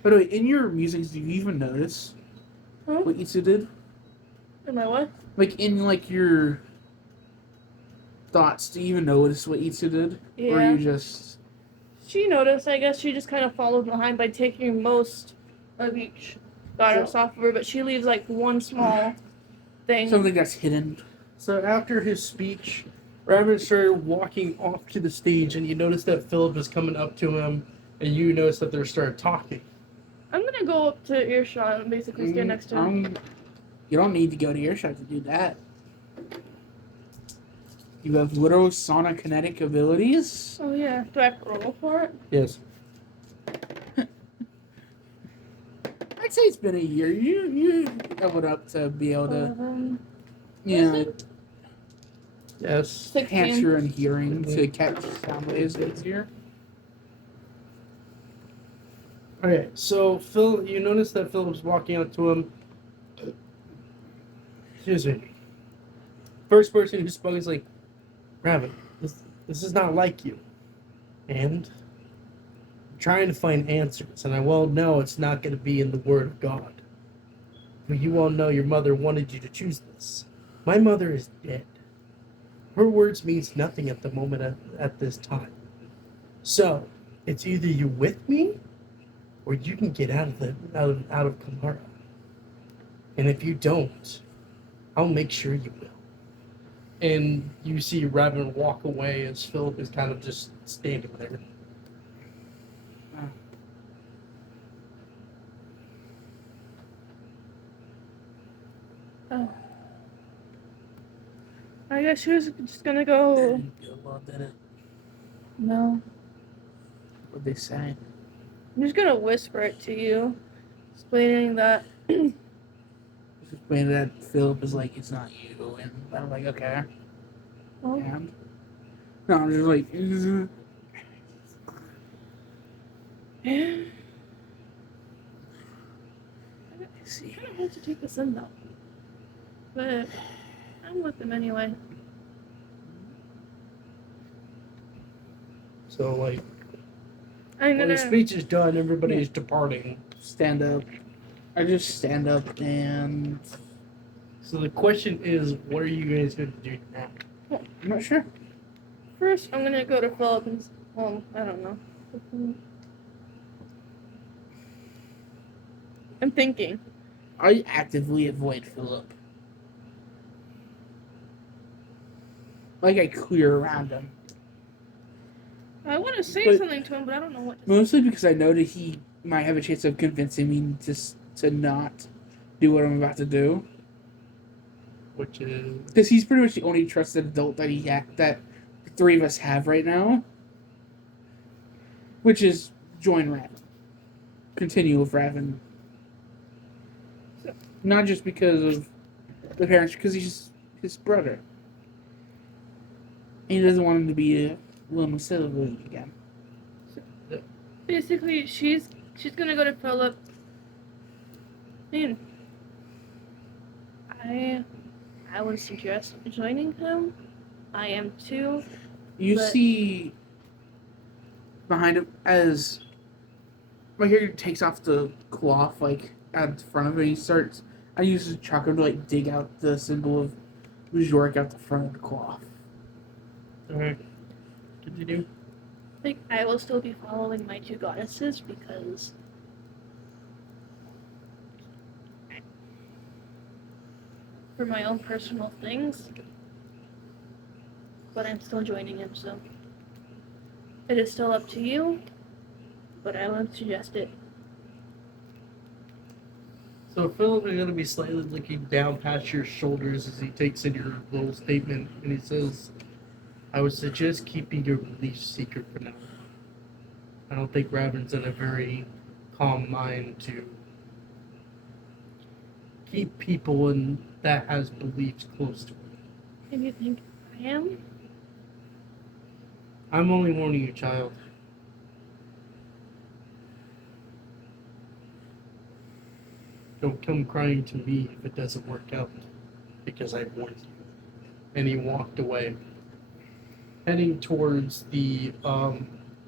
By the way, in your musings, do you even notice Huh? what Itsu did? Am I what? Like in like your thoughts, do you even notice what Itsu did? Or Yeah. you just She noticed. I guess she just kind of followed behind by taking most of each goddess off of her, but she leaves like one small thing. Something that's hidden. So after his speech, Raven started walking off to the stage, and you notice that Philip is coming up to him, and you notice that they're started talking. I'm gonna go up to earshot and basically stand next to him. You don't need to go to earshot to do that. You have literal sonic kinetic abilities. Oh yeah, do I have to roll for it? Yes. I'd say it's been a year. You leveled up to be able to, Yes. 16. enhance your own hearing to catch sound waves easier. Okay, so Phil, you notice that Philip's walking up to him. Excuse me. First person who spoke is like, Raven, this is not like you. And I'm trying to find answers, and I well know it's not going to be in the Word of God. But you all know your mother wanted you to choose this. My mother is dead. Her words means nothing at the moment at this time. So, it's either you with me, or you can get out of Kamara. And if you don't, I'll make sure you will. And you see Raven walk away as Philip is kind of just standing there. Oh. I guess she was just gonna go. No. What they say? I'm just gonna whisper it to you, explaining that. Explain that Philip is like, it's not you, and I'm like, okay. Oh. And no, I'm just like, I see. I kind of have to take this in though, but I'm with them anyway. So, like, I'm when the gonna. speech is done, everybody is departing. stand up. I just stand up and So the question is, what are you guys going to do now? I'm not sure. First, I'm gonna go to Philip and. Well, I don't know. I'm thinking. I actively avoid Philip. Like I clear around him. I want to say But- something to him, but I don't know what to say. Mostly because I know that he might have a chance of convincing me just to not do what I'm about to do. Which is... Because he's pretty much the only trusted adult that that the three of us have right now. Which is join Raven. Continue with Raven. Not just because of the parents, because he's his brother. And he doesn't want him to be a little silly again. Basically, she's gonna go to Philip. I would suggest joining him. I am too. You But- see behind him as my character takes off the cloth like at the front of it. He starts. I use the chakra to like dig out the symbol of Bajork out the front of the cloth. Alright. Continue. Like, I will still be following my two goddesses because for my own personal things. But I'm still joining him, so it is still up to you. But I would suggest it. So Philip is going to be slightly looking down past your shoulders as he takes in your little statement, and he says, I would suggest keeping your beliefs secret for now. I don't think Raven's in a very calm mind to keep people in that has beliefs close to him. And you think I am? I'm only warning you, child. Don't come crying to me if it doesn't work out, because I warned you. And he walked away, heading towards the,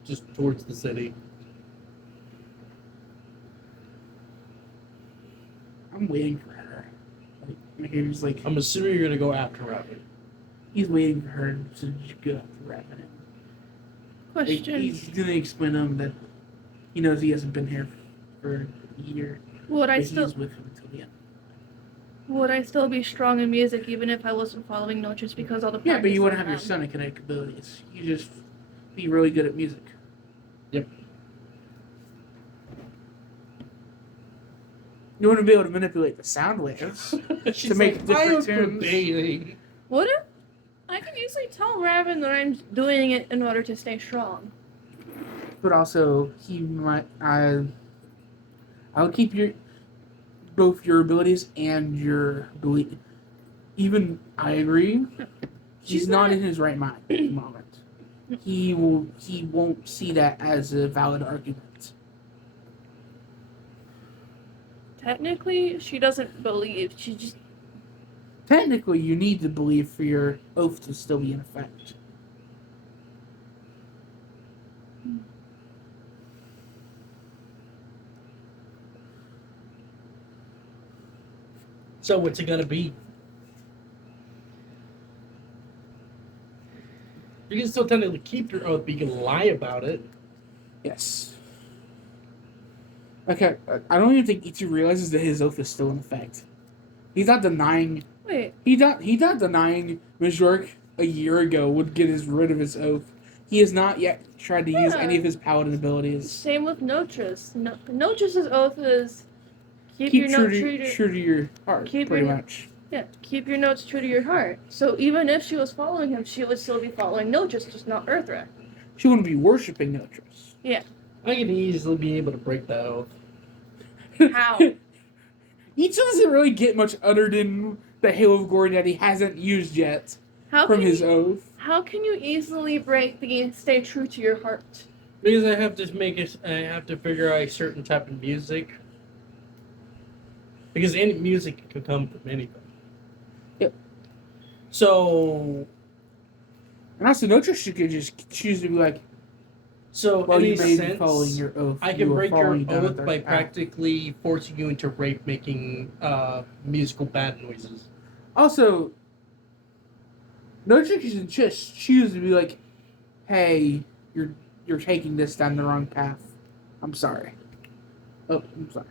just towards the city. I'm waiting for her. Like, my character's like, I'm assuming you're gonna go after Raven. he's waiting for her to go after Raven. Like, Question. he's gonna explain to him that he knows he hasn't been here for a year. Would I but still he's with him until the end. would I still be strong in music even if I wasn't following notes just because all the Yeah, but you wouldn't practice have your I had? sonic abilities. You just be really good at music. Yep. You wouldn't be able to manipulate the sound waves. She's make like, different I am tunes. debating. Would it? I can easily tell Raven that I'm doing it in order to stay strong. But also, he might. I would keep your both your abilities and your belief. Even I agree. He's She's not not- in his right mind at the moment. He won't see that as a valid argument. Technically, she doesn't believe. She just Technically, you need to believe for your oath to still be in effect. So what's it gonna be? You can still technically keep your oath, but you can lie about it. Yes. Okay, I don't even think Ichi realizes that his oath is still in effect. He's not denying. wait. He not denying Majork a year ago would get rid of his oath. He has not yet tried to use any of his paladin abilities. Same with Notris. Notras's oath is keep Keep your true notes to, true to your heart, keep pretty your- much. Yeah, keep your notes true to your heart. So even if she was following him, she would still be following Notris, just not Earthra. She wouldn't be worshiping Notris. I can easily be able to break that oath. How? Ichi doesn't really get much uttered in the Halo of Glory that he hasn't used yet How from can his you, oath. how can you easily break the stay true to your heart? Because I have to I have to figure out a certain type of music. Because any music can come from anything. Yep. So And also, Notris could just choose to be like, well, in you a may be sense, following your oath. I You can are break your following down a oath dark by path. practically forcing you into rape, making musical bad noises. Also, Notris can just choose to be like, hey, you're taking this down the wrong path. I'm sorry. Oh, I'm sorry.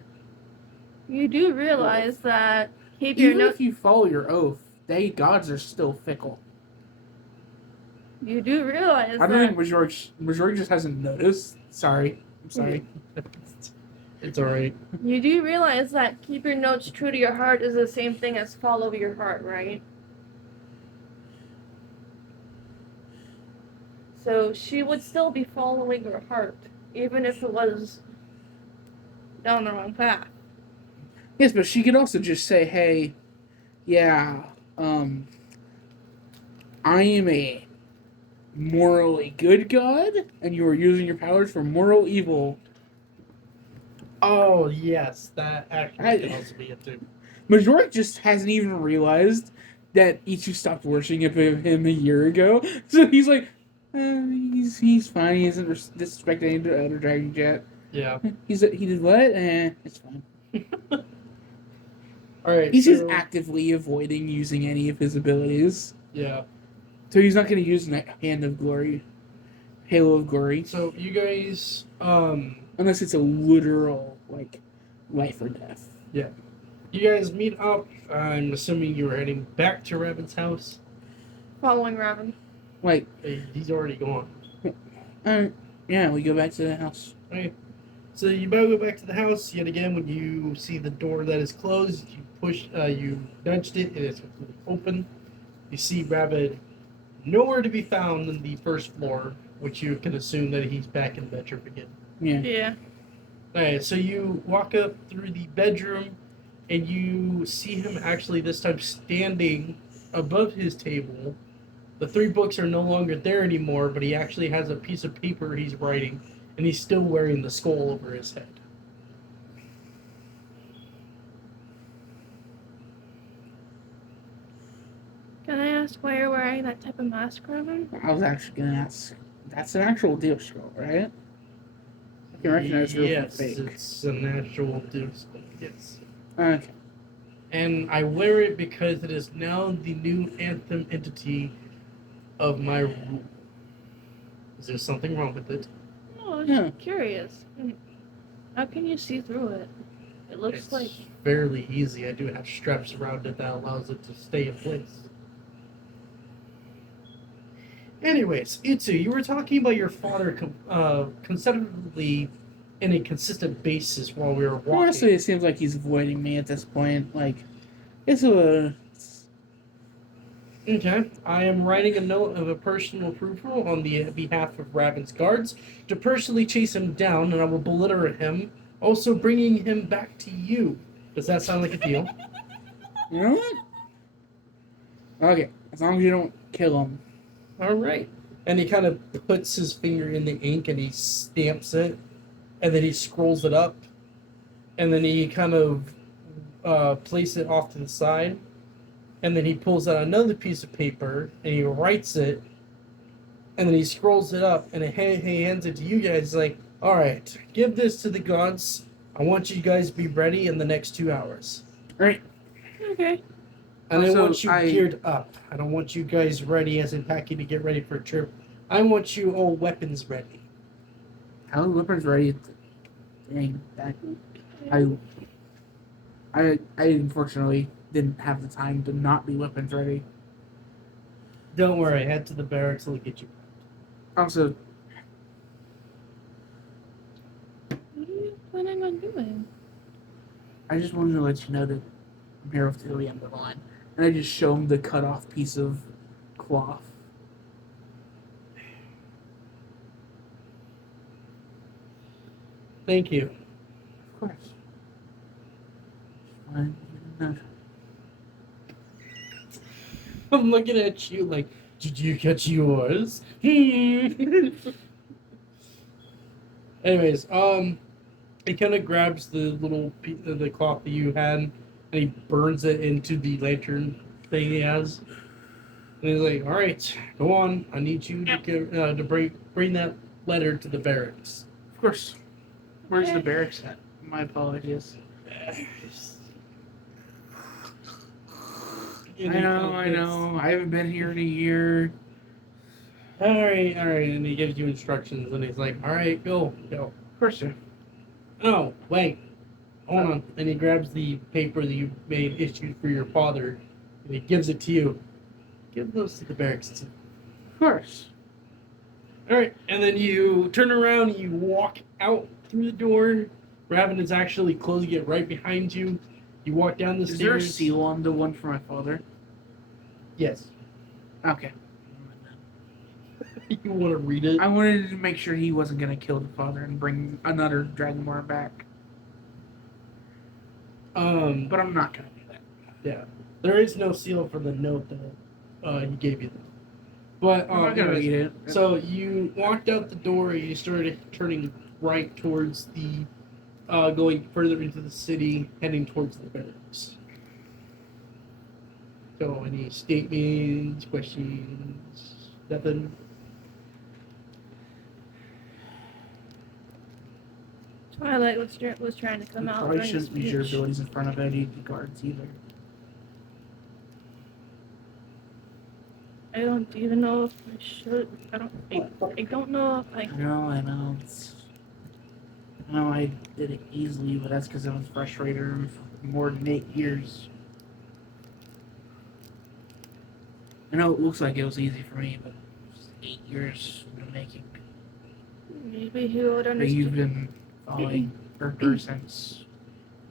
You do realize that keep your Even notes. if you follow your oath, gods are still fickle. You do realize I don't that. think Majork just hasn't noticed. Sorry. I'm sorry. It's alright. You do realize that keep your notes true to your heart is the same thing as follow your heart, right? So she would still be following her heart, even if it was down the wrong path. Yes, but she could also just say, hey, yeah, I am a morally good god, and you are using your powers for moral evil. Oh, yes, that actually I- can also be it too. Majork just hasn't even realized that Ichi stopped worshiping him a year ago. So he's like, he's fine. He isn't disrespecting any other dragons yet. Yeah. He did what? It's fine. Alright, He's just so, actively avoiding using any of his abilities. yeah. So he's not going to use Hand of Glory, Halo of Glory, So, you guys, unless it's a literal, like, life or death. you guys meet up. I'm assuming you were heading back to Raven's house. Following Raven. Like, He's already gone. yeah, we go back to the house. Okay. So you better go back to the house yet again. When you see the door that is closed, you nudged it, and it's completely open. You see Rabbit nowhere to be found on the first floor, which you can assume that he's back in the bedroom again. Yeah. Yeah. Alright, so you walk up through the bedroom, and you see him actually this time standing above his table. The 3 books are no longer there anymore, but he actually has a piece of paper he's writing, and he's still wearing the skull over his head. Can I ask why you're wearing that type of mask, Raven? I was actually going to ask. That's an actual deal scroll, right? I can recognize real from Yes, fake. it's an actual dude skull, yes. Okay. And I wear it because it is now the new anthem entity of my rule. Is there something wrong with it? Oh, I was Yeah. curious. How can you see through it? It looks It's like fairly easy. I do have straps around it that allows it to stay in place. Anyways, Itsu, you were talking about your father consecutively in a consistent basis while we were walking. Honestly, it seems like he's avoiding me at this point. Like, it's a. Okay, I am writing a note of a personal approval on the behalf of Raven's guards to personally chase him down, and I will belittle him, also bringing him back to you. Does that sound like a deal? You know what? Okay, as long as you don't kill him. All right. And he kind of puts his finger in the ink and he stamps it, and then he scrolls it up, and then he kind of places it off to the side, and then he pulls out another piece of paper and he writes it, and then he scrolls it up and he hands it to you guys like, all right, give this to the gods. I want you guys to be ready in the next 2 hours. Right. okay. And I Also, want you geared up. I don't want you guys ready as in packing to get ready for a trip. I want you all weapons ready. How the weapons ready? Dang, that. I unfortunately didn't have the time to not be weapons ready. Don't worry, head to the barracks, they'll get you. Also, What are you planning on doing? I just wanted to let you know that I'm here with the end of the line. And I just show him the cut off piece of cloth. Thank you. Of course. Fine. No. I'm looking at you like, did you catch yours? Anyways, he kind of grabs the little the cloth that you had, and he burns it into the lantern thing he has. And he's like, "All right, go on. I need you to to bring that letter to the barracks." Of course. Where's the Okay. barracks at? My apologies. And I he know, kind I of know. I haven't been here in a year. All right, and he gives you instructions, and he's like, "All right, go." Of course, sir. Oh, wait, hold on. And he grabs the paper that you made issued for your father, and he gives it to you. Give those to the barracks too. Of course. All right, and then you turn around and you walk out through the door. Raven is actually closing it right behind you. You walk down the Is there a stairs. seal on the one for my father? Yes. Okay. You want to read it? I wanted to make sure he wasn't going to kill the father and bring another Dragonborn back. But I'm not going to do that. Yeah. There is no seal for the note that he gave you. But I'm not going to anyways, read it. so you walked out the door and you started turning right towards the going further into the city, heading towards the barracks. So any statements, questions, nothing? Twilight was trying to come You out. probably during shouldn't the use your speech. abilities in front of any of the guards either. I don't even know if I should. I don't know if I. I know. I did it easily, but that's because I was frustrated for more than 8 years. I know it looks like it was easy for me, but it's 8 years in the making. Maybe he would But you've understand. been following her since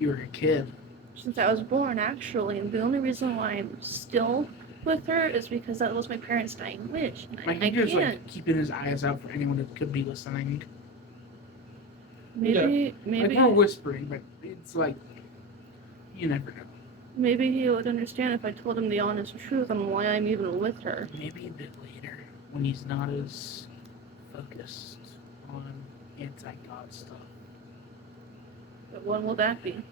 you were a kid. Since I was born, actually, and the only reason why I'm still with her is because that was my parents' dying wish. And Like, I he was can't. like keeping his eyes out for anyone that could be listening. Maybe, Like, we're whispering, but it's like, you never know. maybe he would understand if I told him the honest truth on why I'm even with her. Maybe a bit later, when he's not as focused on anti-God stuff. But when will that be?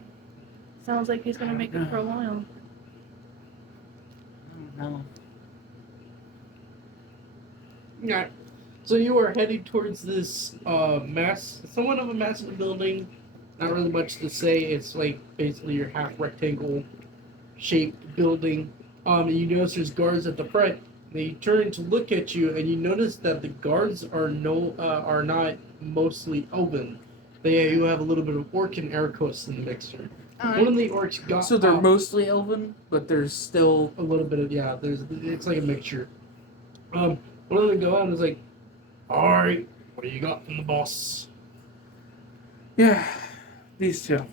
Sounds like he's gonna make it for a while. I don't know. Yeah. So you are heading towards this somewhat of a massive building. Not really much to say. It's like basically your half rectangle shaped building. And you notice there's guards at the front. They turn to look at you, and you notice that the guards are not mostly elven. you have a little bit of orc and Arakos in the mixture. One of the orcs got So they're up. mostly elven, but there's still A little bit of it's like a mixture. One of them go out and is like, "All right, what do you got from the boss?" yeah, these two.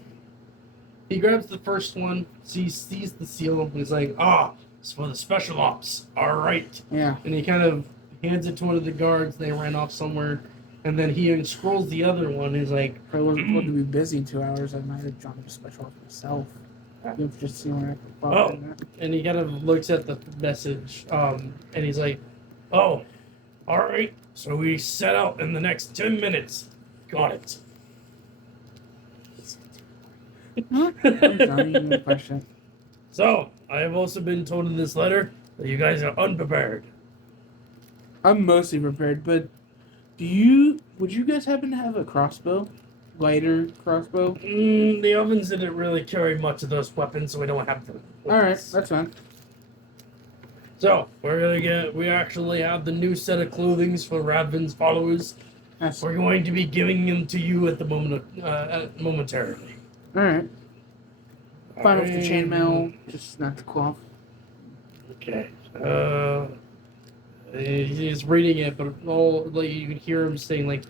He grabs the first one, sees the seal, and he's like, "Ah, it's for the special ops. All right." Yeah. And he kind of hands it to one of the guards. They ran off somewhere, and then he unscrolls the other one. He's like, If I wasn't told to be busy in 2 hours, I might have drawn up a special off myself. You've just seen where I could pop "Oh," in there. and he kind of looks at the message, and he's like, "Oh, all right. So we set out in the next 10 minutes. Got it." I'm sorry, you have a question. So, I have also been told in this letter that you guys are unprepared. I'm mostly prepared, but would you guys happen to have a crossbow? Lighter crossbow? The ovens didn't really carry much of those weapons, so we don't have them. Alright, that's fine. So, we actually have the new set of clothings for Radvin's followers. That's We're going to be giving them to you at the moment, momentarily. alright. Fine with the chainmail, just not the cloth. Okay. He's reading it, but all like you can hear him saying like,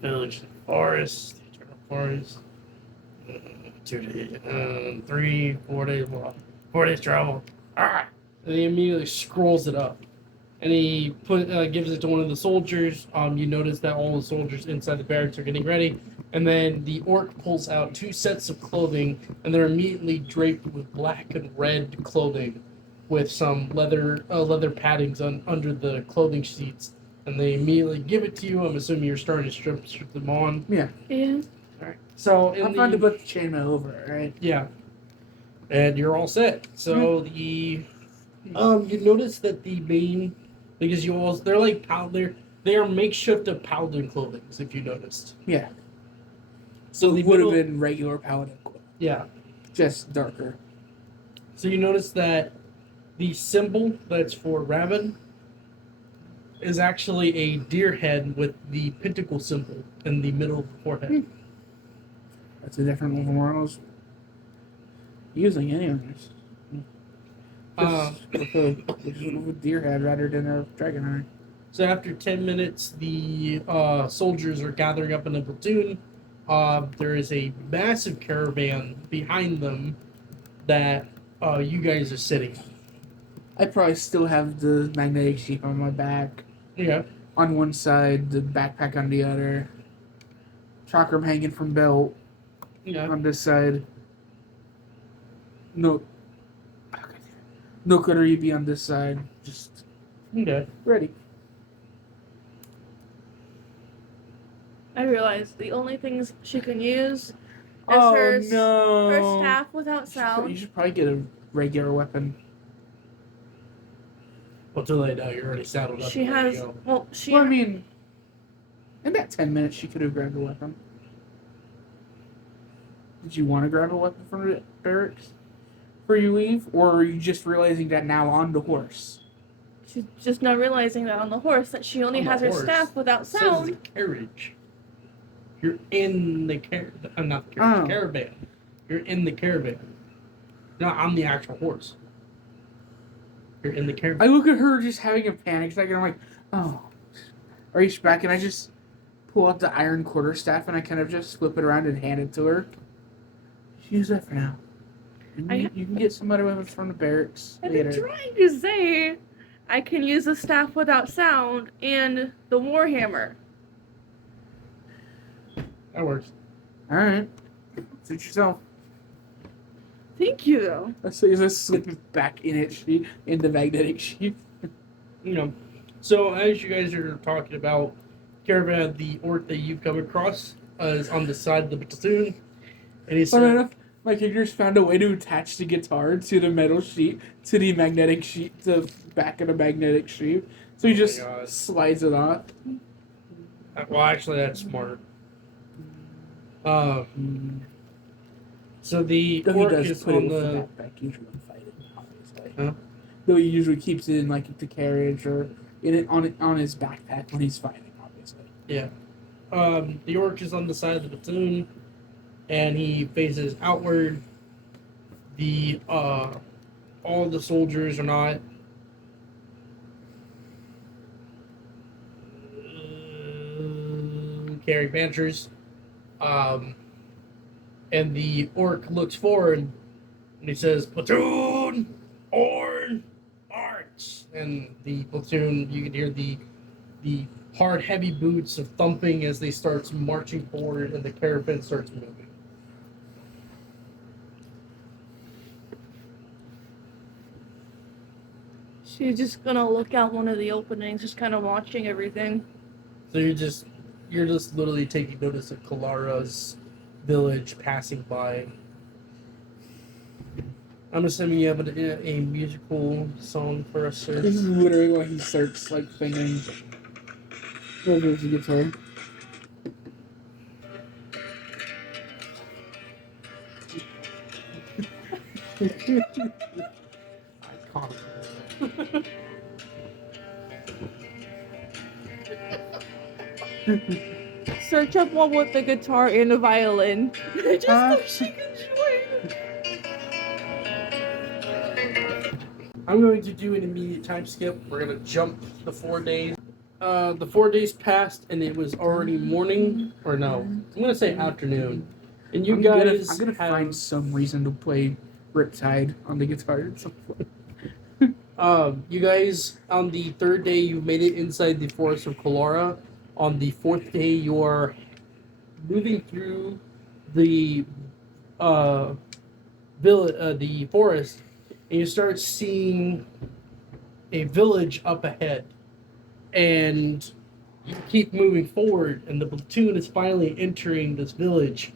"Village to the forest, eternal forest, 2 days, 3, 4 days, well, 4 days travel." All right. And he immediately scrolls it up, and he gives it to one of the soldiers. You notice that all the soldiers inside the barracks are getting ready, and then the orc pulls out 2 sets of clothing, and they're immediately draped with black and red clothing, with some leather paddings under the clothing sheets, and they immediately give it to you. I'm assuming you're starting to strip them on. Yeah. Yeah. All right. So I'm fine to put the chainmail over it, right? yeah, and you're all set. So you notice that the main, because they're like they are makeshift of paladin clothing, if you noticed. Yeah. So it the would have middle- been regular paladin cloth, yeah. just darker. So you notice that the symbol that's for Raven is actually a deer head with the pentacle symbol in the middle of the forehead. That's a different one from what I was using anyways. Just with a deer head rather than a dragon eye. So after 10 minutes, the soldiers are gathering up in a platoon. There is a massive caravan behind them that you guys are sitting on. I probably still have the magnetic sheep on my back. Yeah. On one side, the backpack on the other. Chakram hanging from belt Yeah. on this side. No. No could be on this side. Just Okay. ready. I realized the only things she can use is Oh her no! staff without You sound. should probably get a regular weapon. Well, too late now. You're already saddled up. She and ready to has go. well, she Well, I mean, in that 10 minutes, she could have grabbed a weapon. Did you want to grab a weapon from the barracks before you leave, or are you just realizing that now on the horse? she's just not realizing that on the horse that she only On the has her horse. staff without It says sound. the carriage. You're in the not the carriage, Oh. caravan. You're in the caravan. Not on the actual horse. You're in the I caravan. look at her just having a panic attack, and I'm like, oh. I reach back and I just pull out the iron quarterstaff and I kind of just flip it around and hand it to her. Use that for now. You can get some other weapons from the barracks I've later. been trying to say I can use the staff without sound and the warhammer. That works. Alright. Suit yourself. Thank you though. Let's say just slip it back in in the magnetic sheath. You know. So as you guys are talking about caravan, the orc that you've come across is on the side of the platoon, and he's Funny enough, my character's found a way to attach the guitar to the metal sheet, to the magnetic sheet, the back of the magnetic sheet. So he Oh my just God. slides it off. well, actually, that's smart. So the Though he orc does is put it on with the the. backpack usually when fighting, obviously. Huh? Though he usually keeps it in like the carriage or in it on his backpack when he's fighting, obviously. Yeah. The orc is on the side of the platoon, and he faces outward. The all the soldiers are not carrying banters. Um, and the orc looks forward and he says, "Platoon, on march!" And the platoon, you can hear the hard, heavy boots of thumping as they start marching forward, and the caravan starts moving. She's just gonna look out one of the openings, just kind of watching everything. So you're just literally taking notice of Kalara's village passing by. I'm assuming you have a musical song for us, sir. This is literally when he starts like singing. Oh, there's the guitar. Iconic. Search up one with the guitar and a violin. Just Huh? so she can join. I'm going to do an immediate time skip. We're going to jump the 4 days. The 4 days passed, and it was already morning. Or no, I'm going to say afternoon. And you I'm guys gonna have, find some reason to play Riptide on the guitar at some point. you guys, on the 3rd day, you made it inside the forest of Kalara. On the 4th day, you are moving through the the forest, and you start seeing a village up ahead. And you keep moving forward, and the platoon is finally entering this village.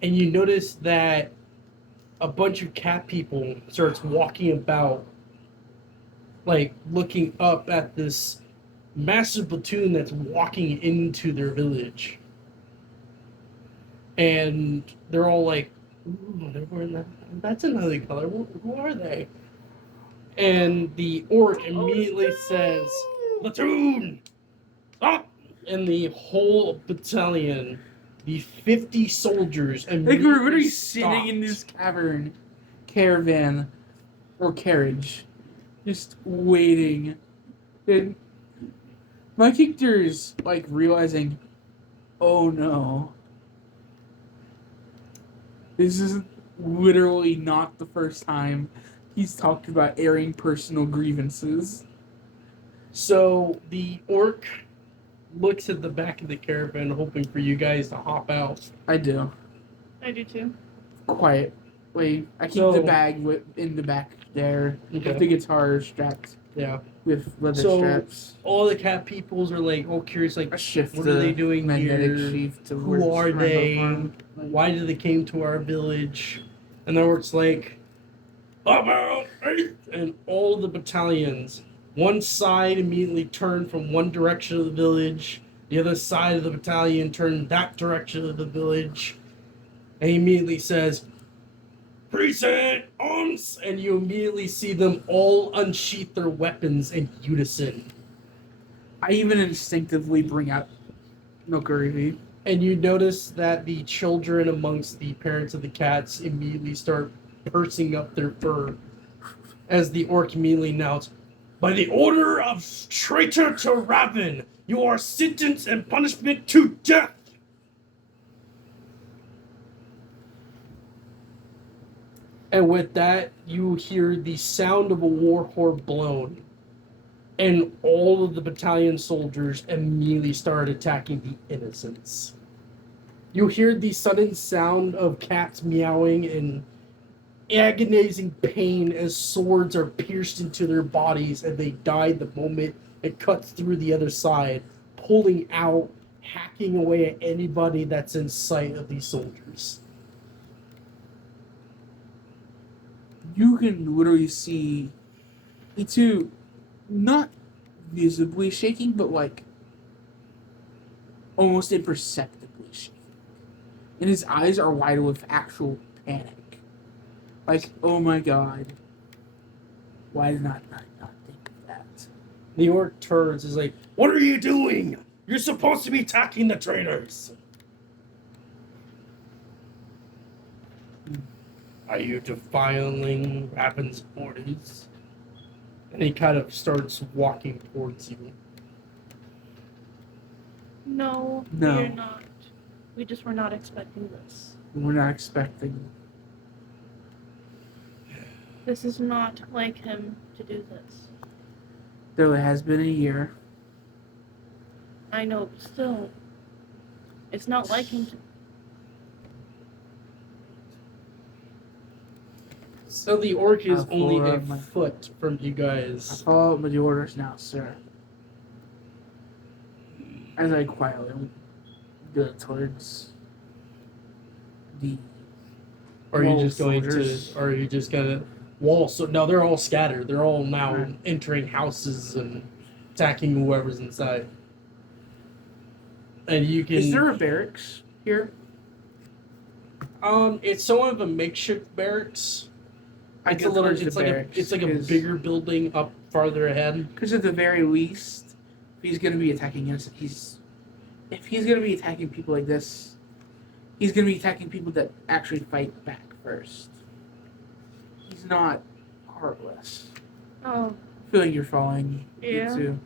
And you notice that a bunch of cat people starts walking about, like looking up at this massive platoon that's walking into their village. And they're all like, "Ooh, they're wearing that. That's another color. Who are they?" And the orc immediately says, "Platoon, stop!" And the whole battalion, the 50 soldiers, Like immediately we're literally sitting in this stopped. caravan, or carriage, just waiting. And my character's like realizing, oh no, this is literally not the first time he's talked about airing personal grievances. So the orc looks at the back of the caravan, hoping for you guys to hop out. I do. I do too. Quietly. I keep So- the bag in the back there Okay. with the guitar strapped Yeah. with leather So- straps. All the cat peoples are like all curious, like, I shift what are the they doing magnetic here? sheath to Who where it's are right they? from. Why did they came to our village? And the orc's like, about eight! And all the battalions, one side immediately turned from one direction of the village, the other side of the battalion turned that direction of the village, and he immediately says, "Present arms!" And you immediately see them all unsheath their weapons in unison. I even instinctively bring out Milkariri. And you notice that the children amongst the parents of the cats immediately start pursing up their fur as the orc immediately announced, "By the order of traitor to Raven, you are sentenced and punishment to death." And with that, you hear the sound of a war horn blown. And all of the battalion soldiers immediately start attacking the innocents. You hear the sudden sound of cats meowing in agonizing pain as swords are pierced into their bodies and they die the moment it cuts through the other side, pulling out, hacking away at anybody that's in sight of these soldiers. You can literally see Itu not visibly shaking, but like almost imperceptibly shaking. And his eyes are wide with actual panic. Like, oh my god. Why did I not think of that? The orc turns, is like, "What are you doing? You're supposed to be attacking the traitors. Are you defiling Raven's orders? And he kind of starts walking towards you. No, No. we're not. We just were not expecting this. We're not expecting. This is not like him to do this. Though it has been a year. I know, but still. It's not like him to. So the orc is I'll only follow a my- foot from you I guys. follow up with the orders now, sir. As I quietly go towards the. Or are you wall just going soldiers. to? Or are you just gonna wall? So no, they're all scattered. They're all now Right. entering houses and attacking whoever's inside. And you can. Is there a barracks here? It's somewhat of a makeshift barracks. I It's go a little. towards the It's like a. barracks, It's like a 'cause- bigger building up farther ahead. Because at the very least, if he's going to be attacking us, if he's going to be attacking people like this, he's going to be attacking people that actually fight back first. He's not heartless. Oh, I feel like you're following Yeah. too.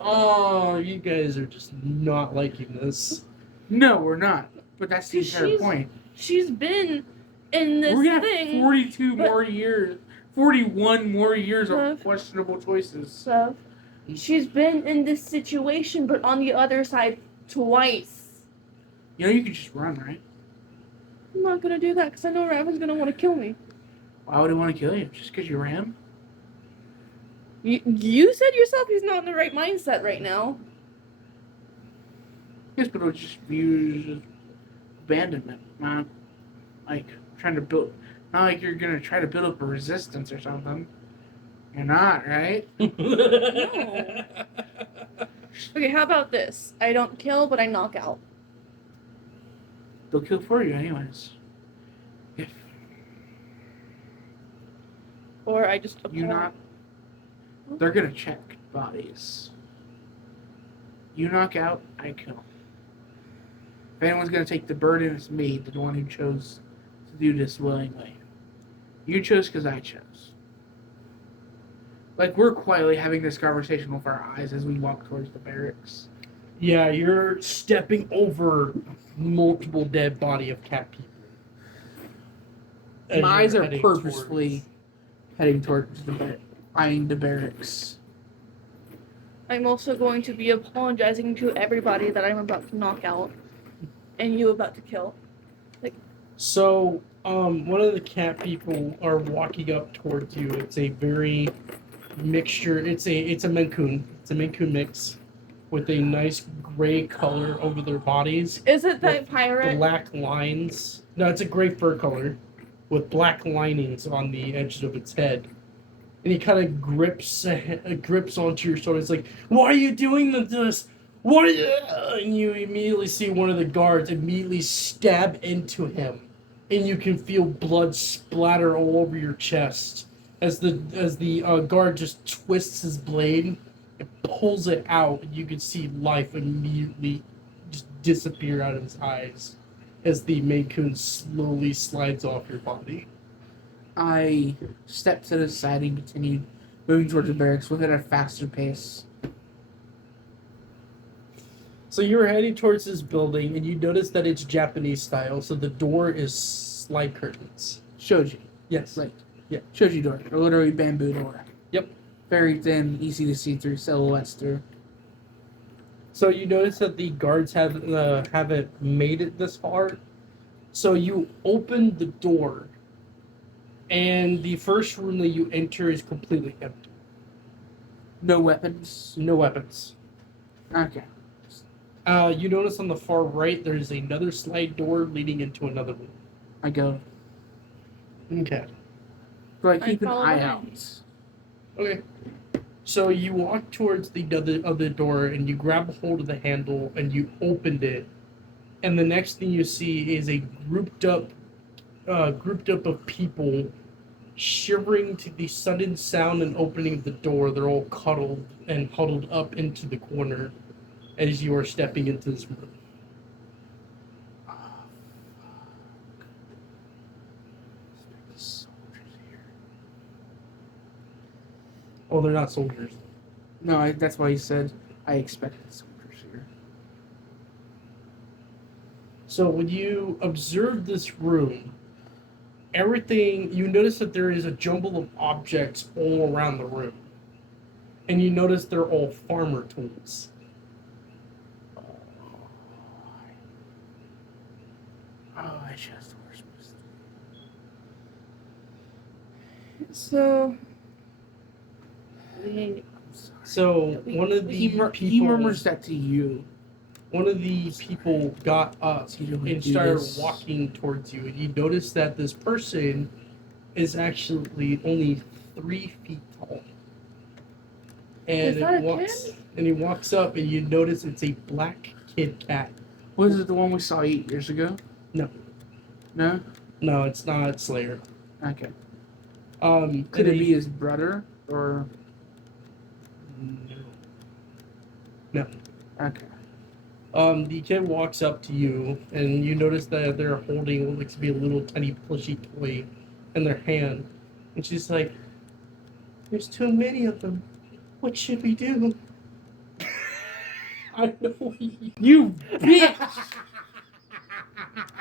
Oh, you guys are just not liking this. No, we're not. But that's the 'Cause entire she's point. she's been in this We're gonna thing. have 42 but- more years, 41 more years of Look. questionable choices. So, she's been in this situation, but on the other side twice. You know, you could just run, right? I'm not gonna do that because I know Raven's gonna want to kill me. Why would he want to kill you? Just because you ran? You said yourself he's not in the right mindset right now. Yes, but it was just viewed as abandonment, not like trying to build. Not like you're gonna try to build up a resistance or something. You're not, right? Okay, how about this? I don't kill, but I knock out. They'll kill for you, anyways. If Or I just you not, they're gonna check bodies. You knock out, I kill. If anyone's gonna take the burden, it's me, the one who chose to do this willingly. You chose because I chose. Like, we're quietly having this conversation with our eyes as we walk towards the barracks. Yeah, you're stepping over multiple dead body of cat people. As My eyes you're are heading purposefully heading towards eyeing the barracks. I'm also going to be apologizing to everybody that I'm about to knock out and you about to kill. So, one of the cat people are walking up towards you. It's a very mixture. It's a Mancoon. It's a Mancoon mix with a nice gray color over their bodies. Is it that With pirate? Black lines. No, it's a gray fur color with black linings on the edges of its head. And he kind of grips onto your shoulder. It's like, "Why are you doing this? What?" Are you? And you immediately see one of the guards immediately stab into him, and you can feel blood splatter all over your chest as the guard just twists his blade and pulls it out. And you can see life immediately just disappear out of his eyes as the Mancoon slowly slides off your body. I stepped to the side and continued moving towards the barracks with at a faster pace. So you're heading towards this building, and you notice that it's Japanese style. So the door is slide curtains. Shoji. Yes. Like, Yeah. Shoji door. Or literally bamboo door. Yep. Very thin, easy to see through, silhouettes through. So you notice that the guards haven't made it this far. So you open the door, and the first room that you enter is completely empty. No weapons. No weapons. Okay. You notice on the far right there's another slide door leading into another room. I go. Okay. So I I keep an follow eye behind. out. Okay. So you walk towards the other door and you grab a hold of the handle and you opened it, and the next thing you see is a grouped up of people shivering to the sudden sound and opening of the door. They're all cuddled and huddled up into the corner as you are stepping into this room. Oh, they're not soldiers. No, that's why he said I expected soldiers here. So when you observe this room, everything, you notice that there is a jumble of objects all around the room. And you notice they're all farmer tools. Oh, I just Christmas. So, So one of the He people, murmurs that to you. one of the people got up So you don't and do started this. walking towards you, and you notice that this person is actually only 3 feet tall. And Is that a walks, kid? and he walks up, and you notice it's a black kid cat. Was it the one we saw 8 years ago? No. No? No, it's not Slayer. Okay. and Could it he- be his brother or No. okay? The kid walks up to you, and you notice that they're holding what looks to be a little tiny plushy toy in their hand. And she's like, "There's too many of them. What should we do?" I know You bitch!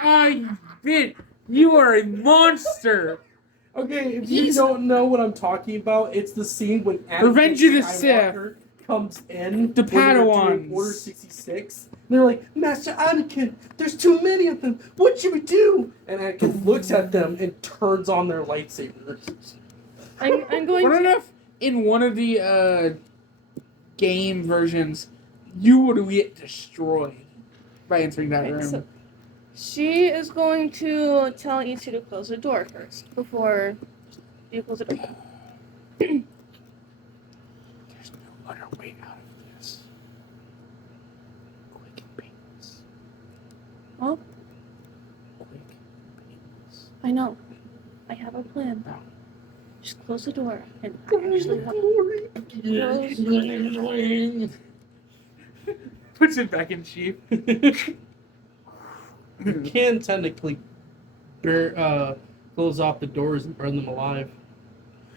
I bitch! You are a monster! Okay, if you He's- don't know what I'm talking about, it's the scene when Anakin Revenge of the Skywalker comes in. The when they're doing Padawans. Order 66. And they're like, "Master Anakin, there's too many of them. What should we do?" And Anakin looks at them and turns on their lightsabers. I'm going What to. enough in one of the game versions, you would get destroyed by entering that Okay, room. so she is going to tell Ichi to close the door first before you close the door. There's no other way out of this. Quick and painless. Oh, Quick and painless. I know. I have a plan. No. Just close the door and actually Puts it back in sheath. You can technically close off the doors and burn them alive.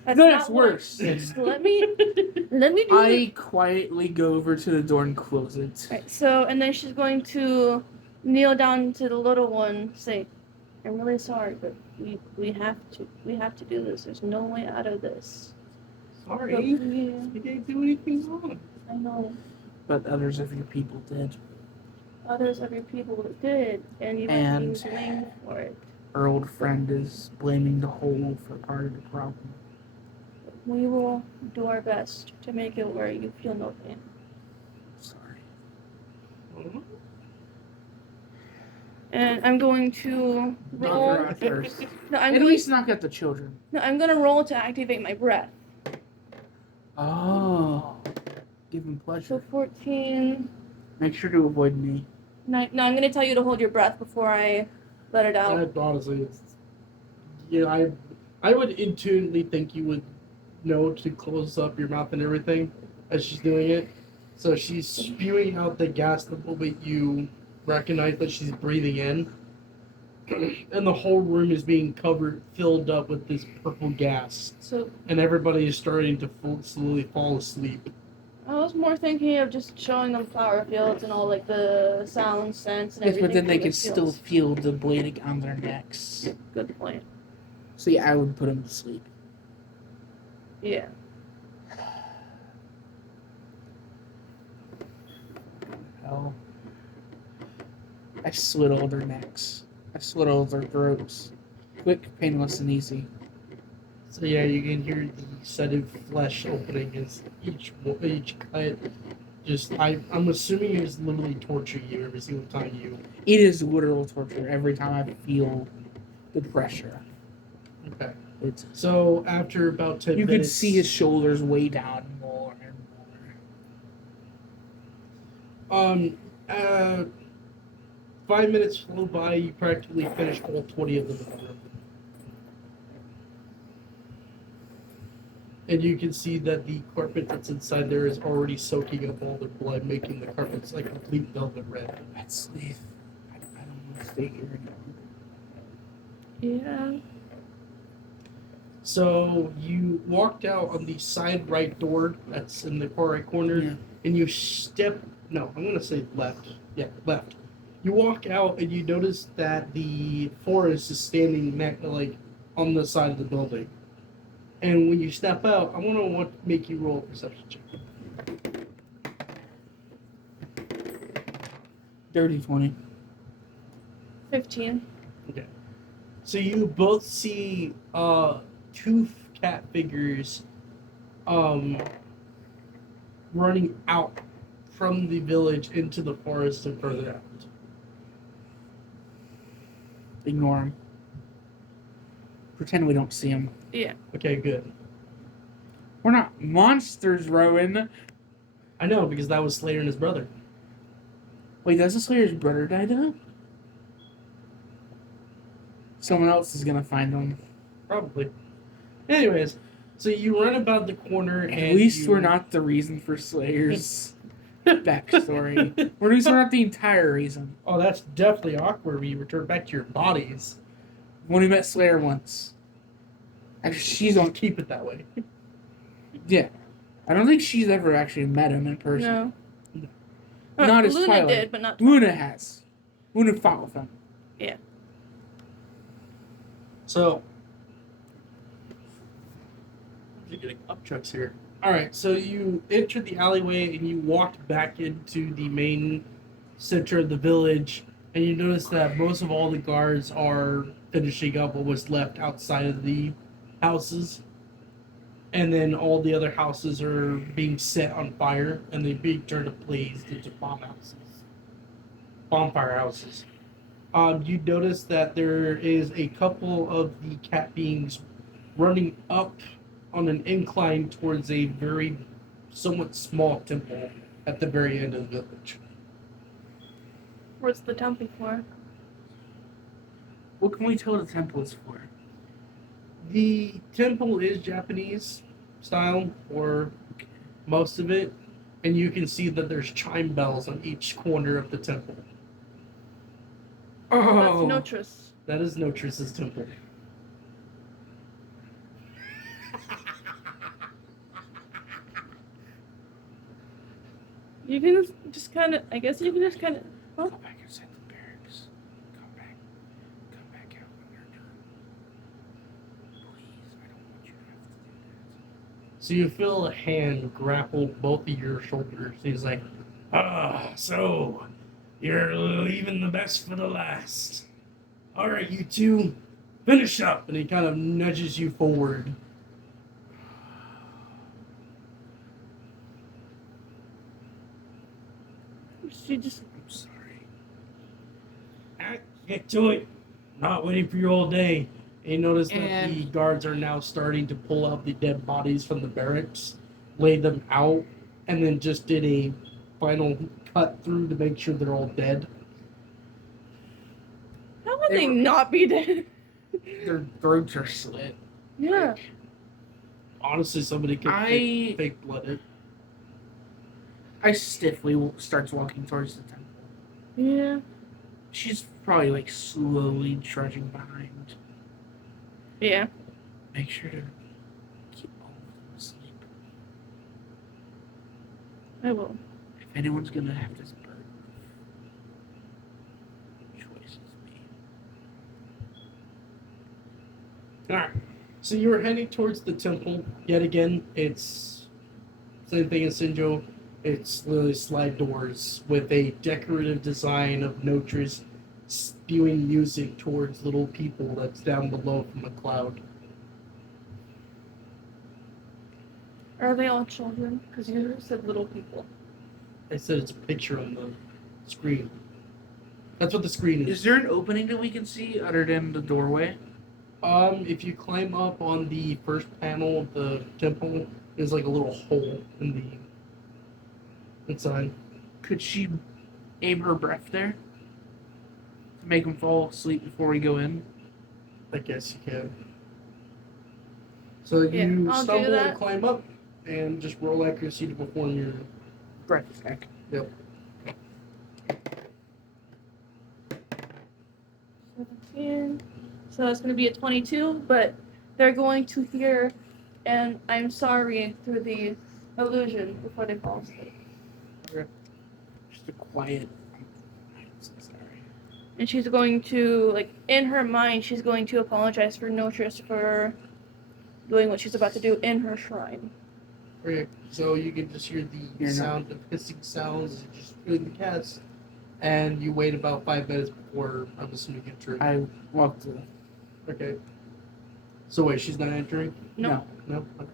That's No, not it's what- worse. Just let me do it. I quietly go over to the door and close it. Right, so, and then she's going to kneel down to the little one, say, "I'm really sorry, but we have to do this. There's no way out of this." Sorry, But you we- didn't do anything wrong. I know But others of your people did. others of your people did, and you are And- being blamed for it. Our old friend is blaming the whole for part of the problem. We will do our best to make it where you feel no pain. Sorry. And I'm going to Knock roll. her out first. No, I'm At going. least knock out the children. No, I'm gonna roll to activate my breath. Oh. Give him So pleasure. 14. Make sure to avoid me. No, I'm gonna tell you to hold your breath before I let it out. Honestly, I would intuitively think you would know to close up your mouth and everything as she's doing it. So she's spewing out the gas the moment you recognize that she's breathing in. And the whole room is being filled up with this purple gas. So And everybody is starting to slowly fall asleep. I was more thinking of just showing them flower fields and all like the sounds, scents, and Yes, everything. but then they from the could still fields. feel the bleeding on their necks. Good point. So yeah, I would put them to sleep. Yeah. Hell. I slit all their necks. I slit all their throats. Quick, painless, and easy. So yeah, you can hear the sudden flesh opening as each cut. I'm assuming it's literally torturing you every single time you. It is literal torture every time I feel the pressure. Okay. It's, So after about 10 you minutes, could see his shoulders weigh down more and more. 5 minutes flew by. You practically finished all 20 of them in the room. And you can see that the carpet that's inside there is already soaking up all the blood, making the carpets like complete velvet red. Let's leave. I don't want to stay here anymore. Yeah. So you walked out on the side right door that's in the far right corner, Yeah. and you step. No, I'm gonna say left. Yeah, left. You walk out and you notice that the forest is standing like on the side of the building. And when you step out, I want to make you roll a perception check. Dirty 20. 15. Okay. So you both see two cat figures running out from the village into the forest and further out. Ignore him. Pretend we don't see him. Yeah. Okay, good. We're not monsters, Rowan. I know, because that was Slayer and his brother. Wait, does the Slayer's brother die though? Someone else is gonna find him. Probably. Anyways, so you run about the corner and At least you... we're not the reason for Slayer's backstory. At least we're not the entire reason. Oh, that's definitely awkward when you return back to your bodies. When we met Slayer once. Actually, she's on. Keep it that way. Yeah. I don't think she's ever actually met him in person. No. Not as Luna Twilight. did, but not. Luna has. Luna fought with him. Yeah. So, you're getting up trucks here. Alright, so you entered the alleyway and you walked back into the main center of the village, and you notice that most of all the guards are finishing up what was left outside of the houses. And then all the other houses are being set on fire and they're being turned ablaze into bonfire houses. You notice that there is a couple of the cat beings running up on an incline towards a very somewhat small temple at the very end of the village. What's the temple for? What can we tell the temple is for? The temple is Japanese style for most of it, and you can see that there's chime bells on each corner of the temple. Oh, That's Notris. That is Notris's temple. You can just kind of. I guess you can just kind of. Go back inside the barracks. Come back. Come back out when you're done. Please, I don't want you to have to do that. So you feel a hand grapple both of your shoulders. He's like, so you're leaving the best for the last. All right, you two, finish up. And he kind of nudges you forward. She just. I'm sorry. Get to it. Not waiting for you all day. And you notice that And- the guards are now starting to pull out the dead bodies from the barracks, lay them out, and then just did a final cut through to make sure they're all dead. How would They they were- not be dead? Their throats are slit. Yeah. Honestly, somebody could fake blooded. I stiffly starts walking towards the temple. Yeah. She's probably like slowly trudging behind. Yeah. Make sure to keep all of them asleep. I will. If anyone's gonna have this burden, choice is me. Alright. So you were heading towards the temple. Yet again, it's same thing as Sinjo. It's literally slide doors with a decorative design of Notris spewing music towards little people that's down below from a cloud. Are they all children? Because you said little people. I said it's a picture on the screen. That's what the screen is. Is there an opening that we can see other than the doorway? If you climb up on the first panel of the temple, there's like a little hole in the inside. Could she aim her breath there? To make them fall asleep before we go in? I guess you can. So you I'll do stumble and that. climb up, and just roll accuracy to perform your. Breath attack. Yep. 17. So that's going to be a 22, but they're going to hear, and I'm sorry through the illusion before they fall asleep. Just a quiet. I'm so sorry. And she's going to, like, in her mind, she's going to apologize for Notress for doing what she's about to do in her shrine. Okay, so you can just hear the You're not- sound of hissing sounds as you just doing the cast, and you wait about 5 minutes before I'm assuming entering. I walked through. Okay. So wait, she's not entering? No. No. Okay.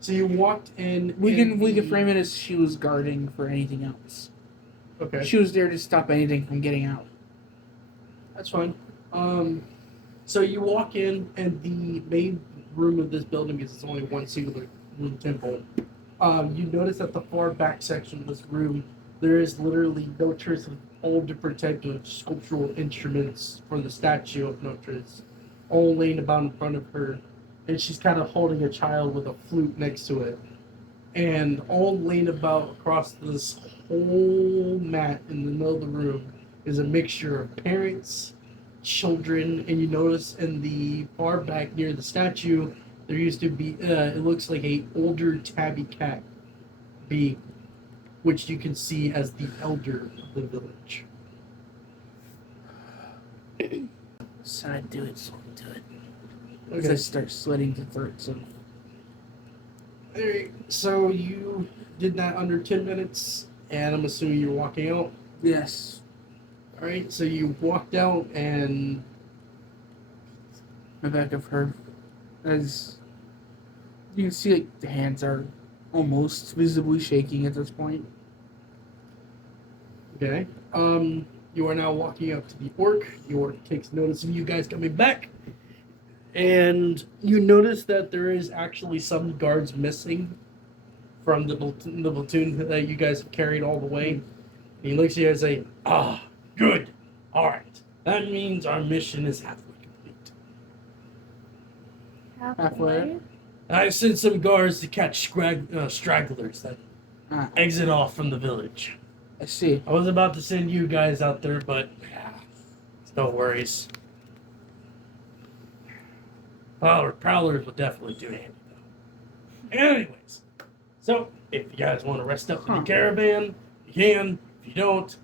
So you walked in. We and can the- frame it as she was guarding for anything else. Okay. She was there to stop anything from getting out. That's fine. So you walk in, and the main room of this building is it's only one singular room temple. You notice at the far back section of this room, there is literally Notress with all different types of sculptural instruments for the statue of Notress, all laying about in front of her, and she's kind of holding a child with a flute next to it. And all laying about across this whole mat in the middle of the room is a mixture of parents, children, and you notice in the far back near the statue, there used to be, it looks like a older tabby cat being, which you can see as the elder of the village. So I do it, so I do it. Okay. I start sweating to throat, so Alright, so you did that under 10 minutes, and I'm assuming you're walking out. yes. Alright, so you walked out, and My back of her, as you can see, like the hands are almost visibly shaking at this point. okay, you are now walking up to the orc. The orc takes notice of you guys coming back, and you notice that there is actually some guards missing from the platoon that you guys have carried all the way. And he looks at you and say, "Ah, good. All right. That means our mission is halfway complete. Halfway. I've sent some guards to catch stragglers that Ah, exit off from the village. I see. I was about to send you guys out there, but no worries. Prowlers will definitely do handy though. Anyways, so if you guys want to rest up in the caravan, you can. If you don't,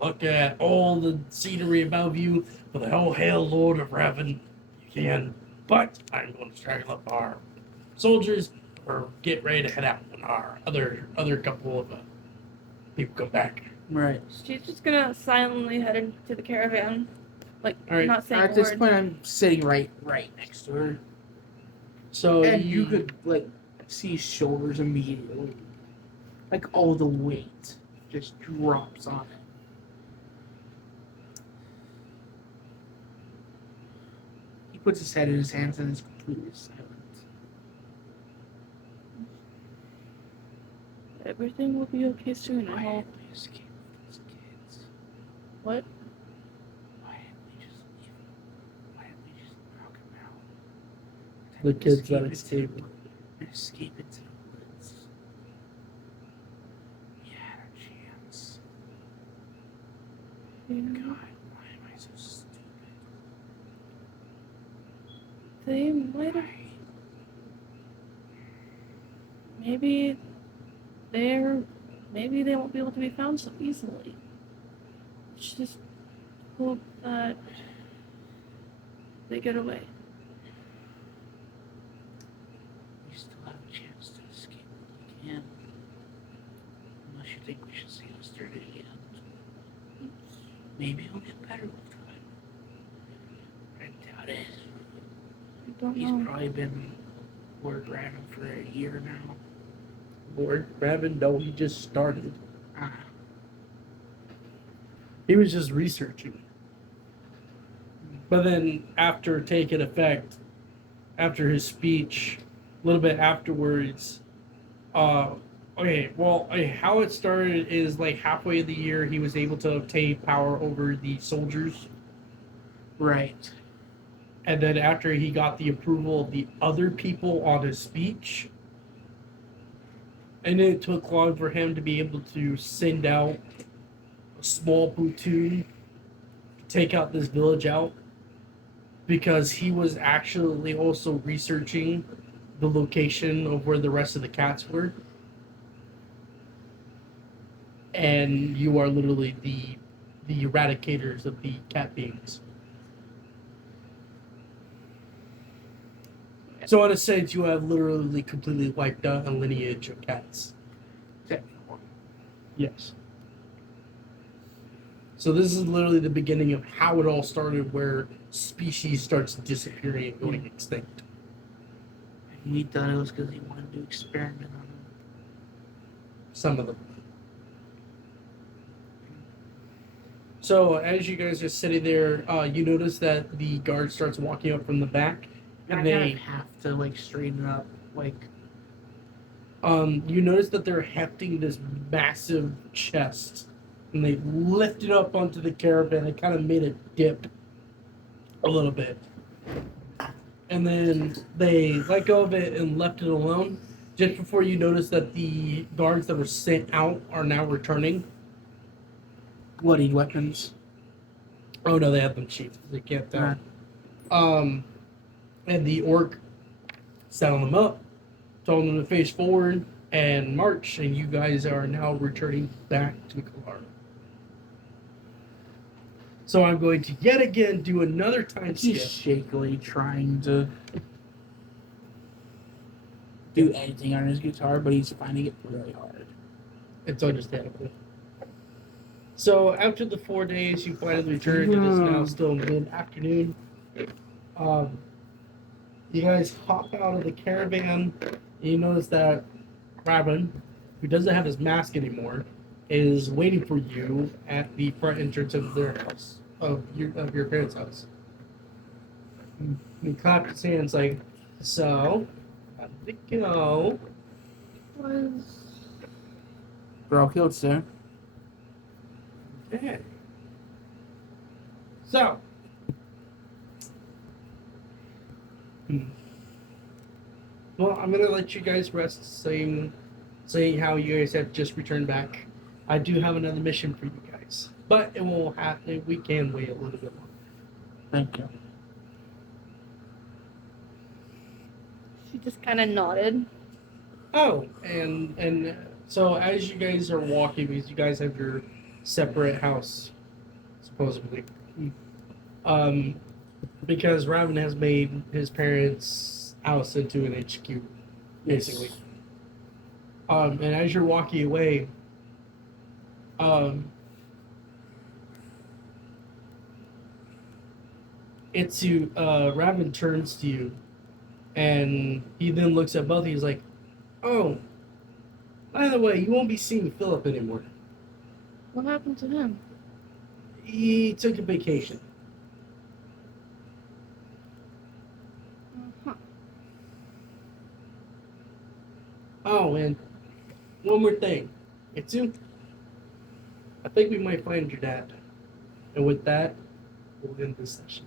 look at all the scenery above you for the whole hail Lord of Raven. You can. But I'm going to straggle up our soldiers or get ready to head out when our other couple of people come back. Right. She's just gonna silently head into the caravan, like All right. not saying At a this word. point, I'm sitting right next to her, So and you could like see his shoulders immediately, like all the weight just drops on it. He puts his head in his hands and is completely silent. Everything will be okay soon. I Why hope. didn't we escape those kids? What? Why didn't we just leave him? Why didn't we just knock him out? The kids that into escaped. and escape into the woods. We had a chance. Yeah. God, why am I so stupid? They might have. Why? Maybe they won't be able to be found so easily. Let's just hope that they get away. We still have a chance to escape if we can. Unless you think we should see us through to the end. Maybe it'll get better with time. I doubt it. I don't He's know. probably been Lord Raven for a year now. Lord Raven, no, he just started. Ah, He was just researching. But then, after taking effect, after his speech, a little bit afterwards, how it started is like halfway of the year, he was able to obtain power over the soldiers. right. And then after he got the approval of the other people on his speech, and it took long for him to be able to send out a small platoon to take out this village out, because he was actually also researching the location of where the rest of the cats were. And you are literally the eradicators of the cat beings. So in a sense, you have literally completely wiped out a lineage of cats. Yes. So this is literally the beginning of how it all started, where species starts disappearing and going extinct. He thought it was because he wanted to experiment on him. Some of them. So as you guys are sitting there, you notice that the guard starts walking up from the back, And and I kind they of have to like straighten up, like you notice that they're hefting this massive chest, and they lift it up onto the caravan. It kind of made it dip a little bit, and then they let go of it and left it alone. Just before you notice that the guards that were sent out are now returning. bloodied weapons. Oh no, they have them sheathed. They can't tell. Right. And the orc saddled them up, told them to face forward and march, and you guys are now returning back to Kalar. So I'm going to yet again do another time He's skip. shakily trying to do anything on his guitar, but he's finding it really hard. It's understandable. So after the 4 days, you finally returned. It is now still mid-afternoon. You guys hop out of the caravan, and you notice that Rabin, who doesn't have his mask anymore, is waiting for you at the front entrance of their house, of your parents' house. And he clapped his hands like, "So, how did it go?" Was We're all killed, sir. Okay. So. Well, I'm gonna let you guys rest, saying how you guys have just returned back. I do have another mission for you guys, but it will happen. We can wait a little bit longer. Thank you. she just kind of nodded. Oh, and so as you guys are walking, because you guys have your separate house, supposedly, because Raven has made his parents' house into an HQ, basically. And as you're walking away, Raven turns to you, and he then looks at both of you. He's like, "Oh, by the way, you won't be seeing Philip anymore. What happened to him? He took a vacation." Huh. Oh, and one more thing. Itsu, I think we might find your dad. And with that, we'll end this session.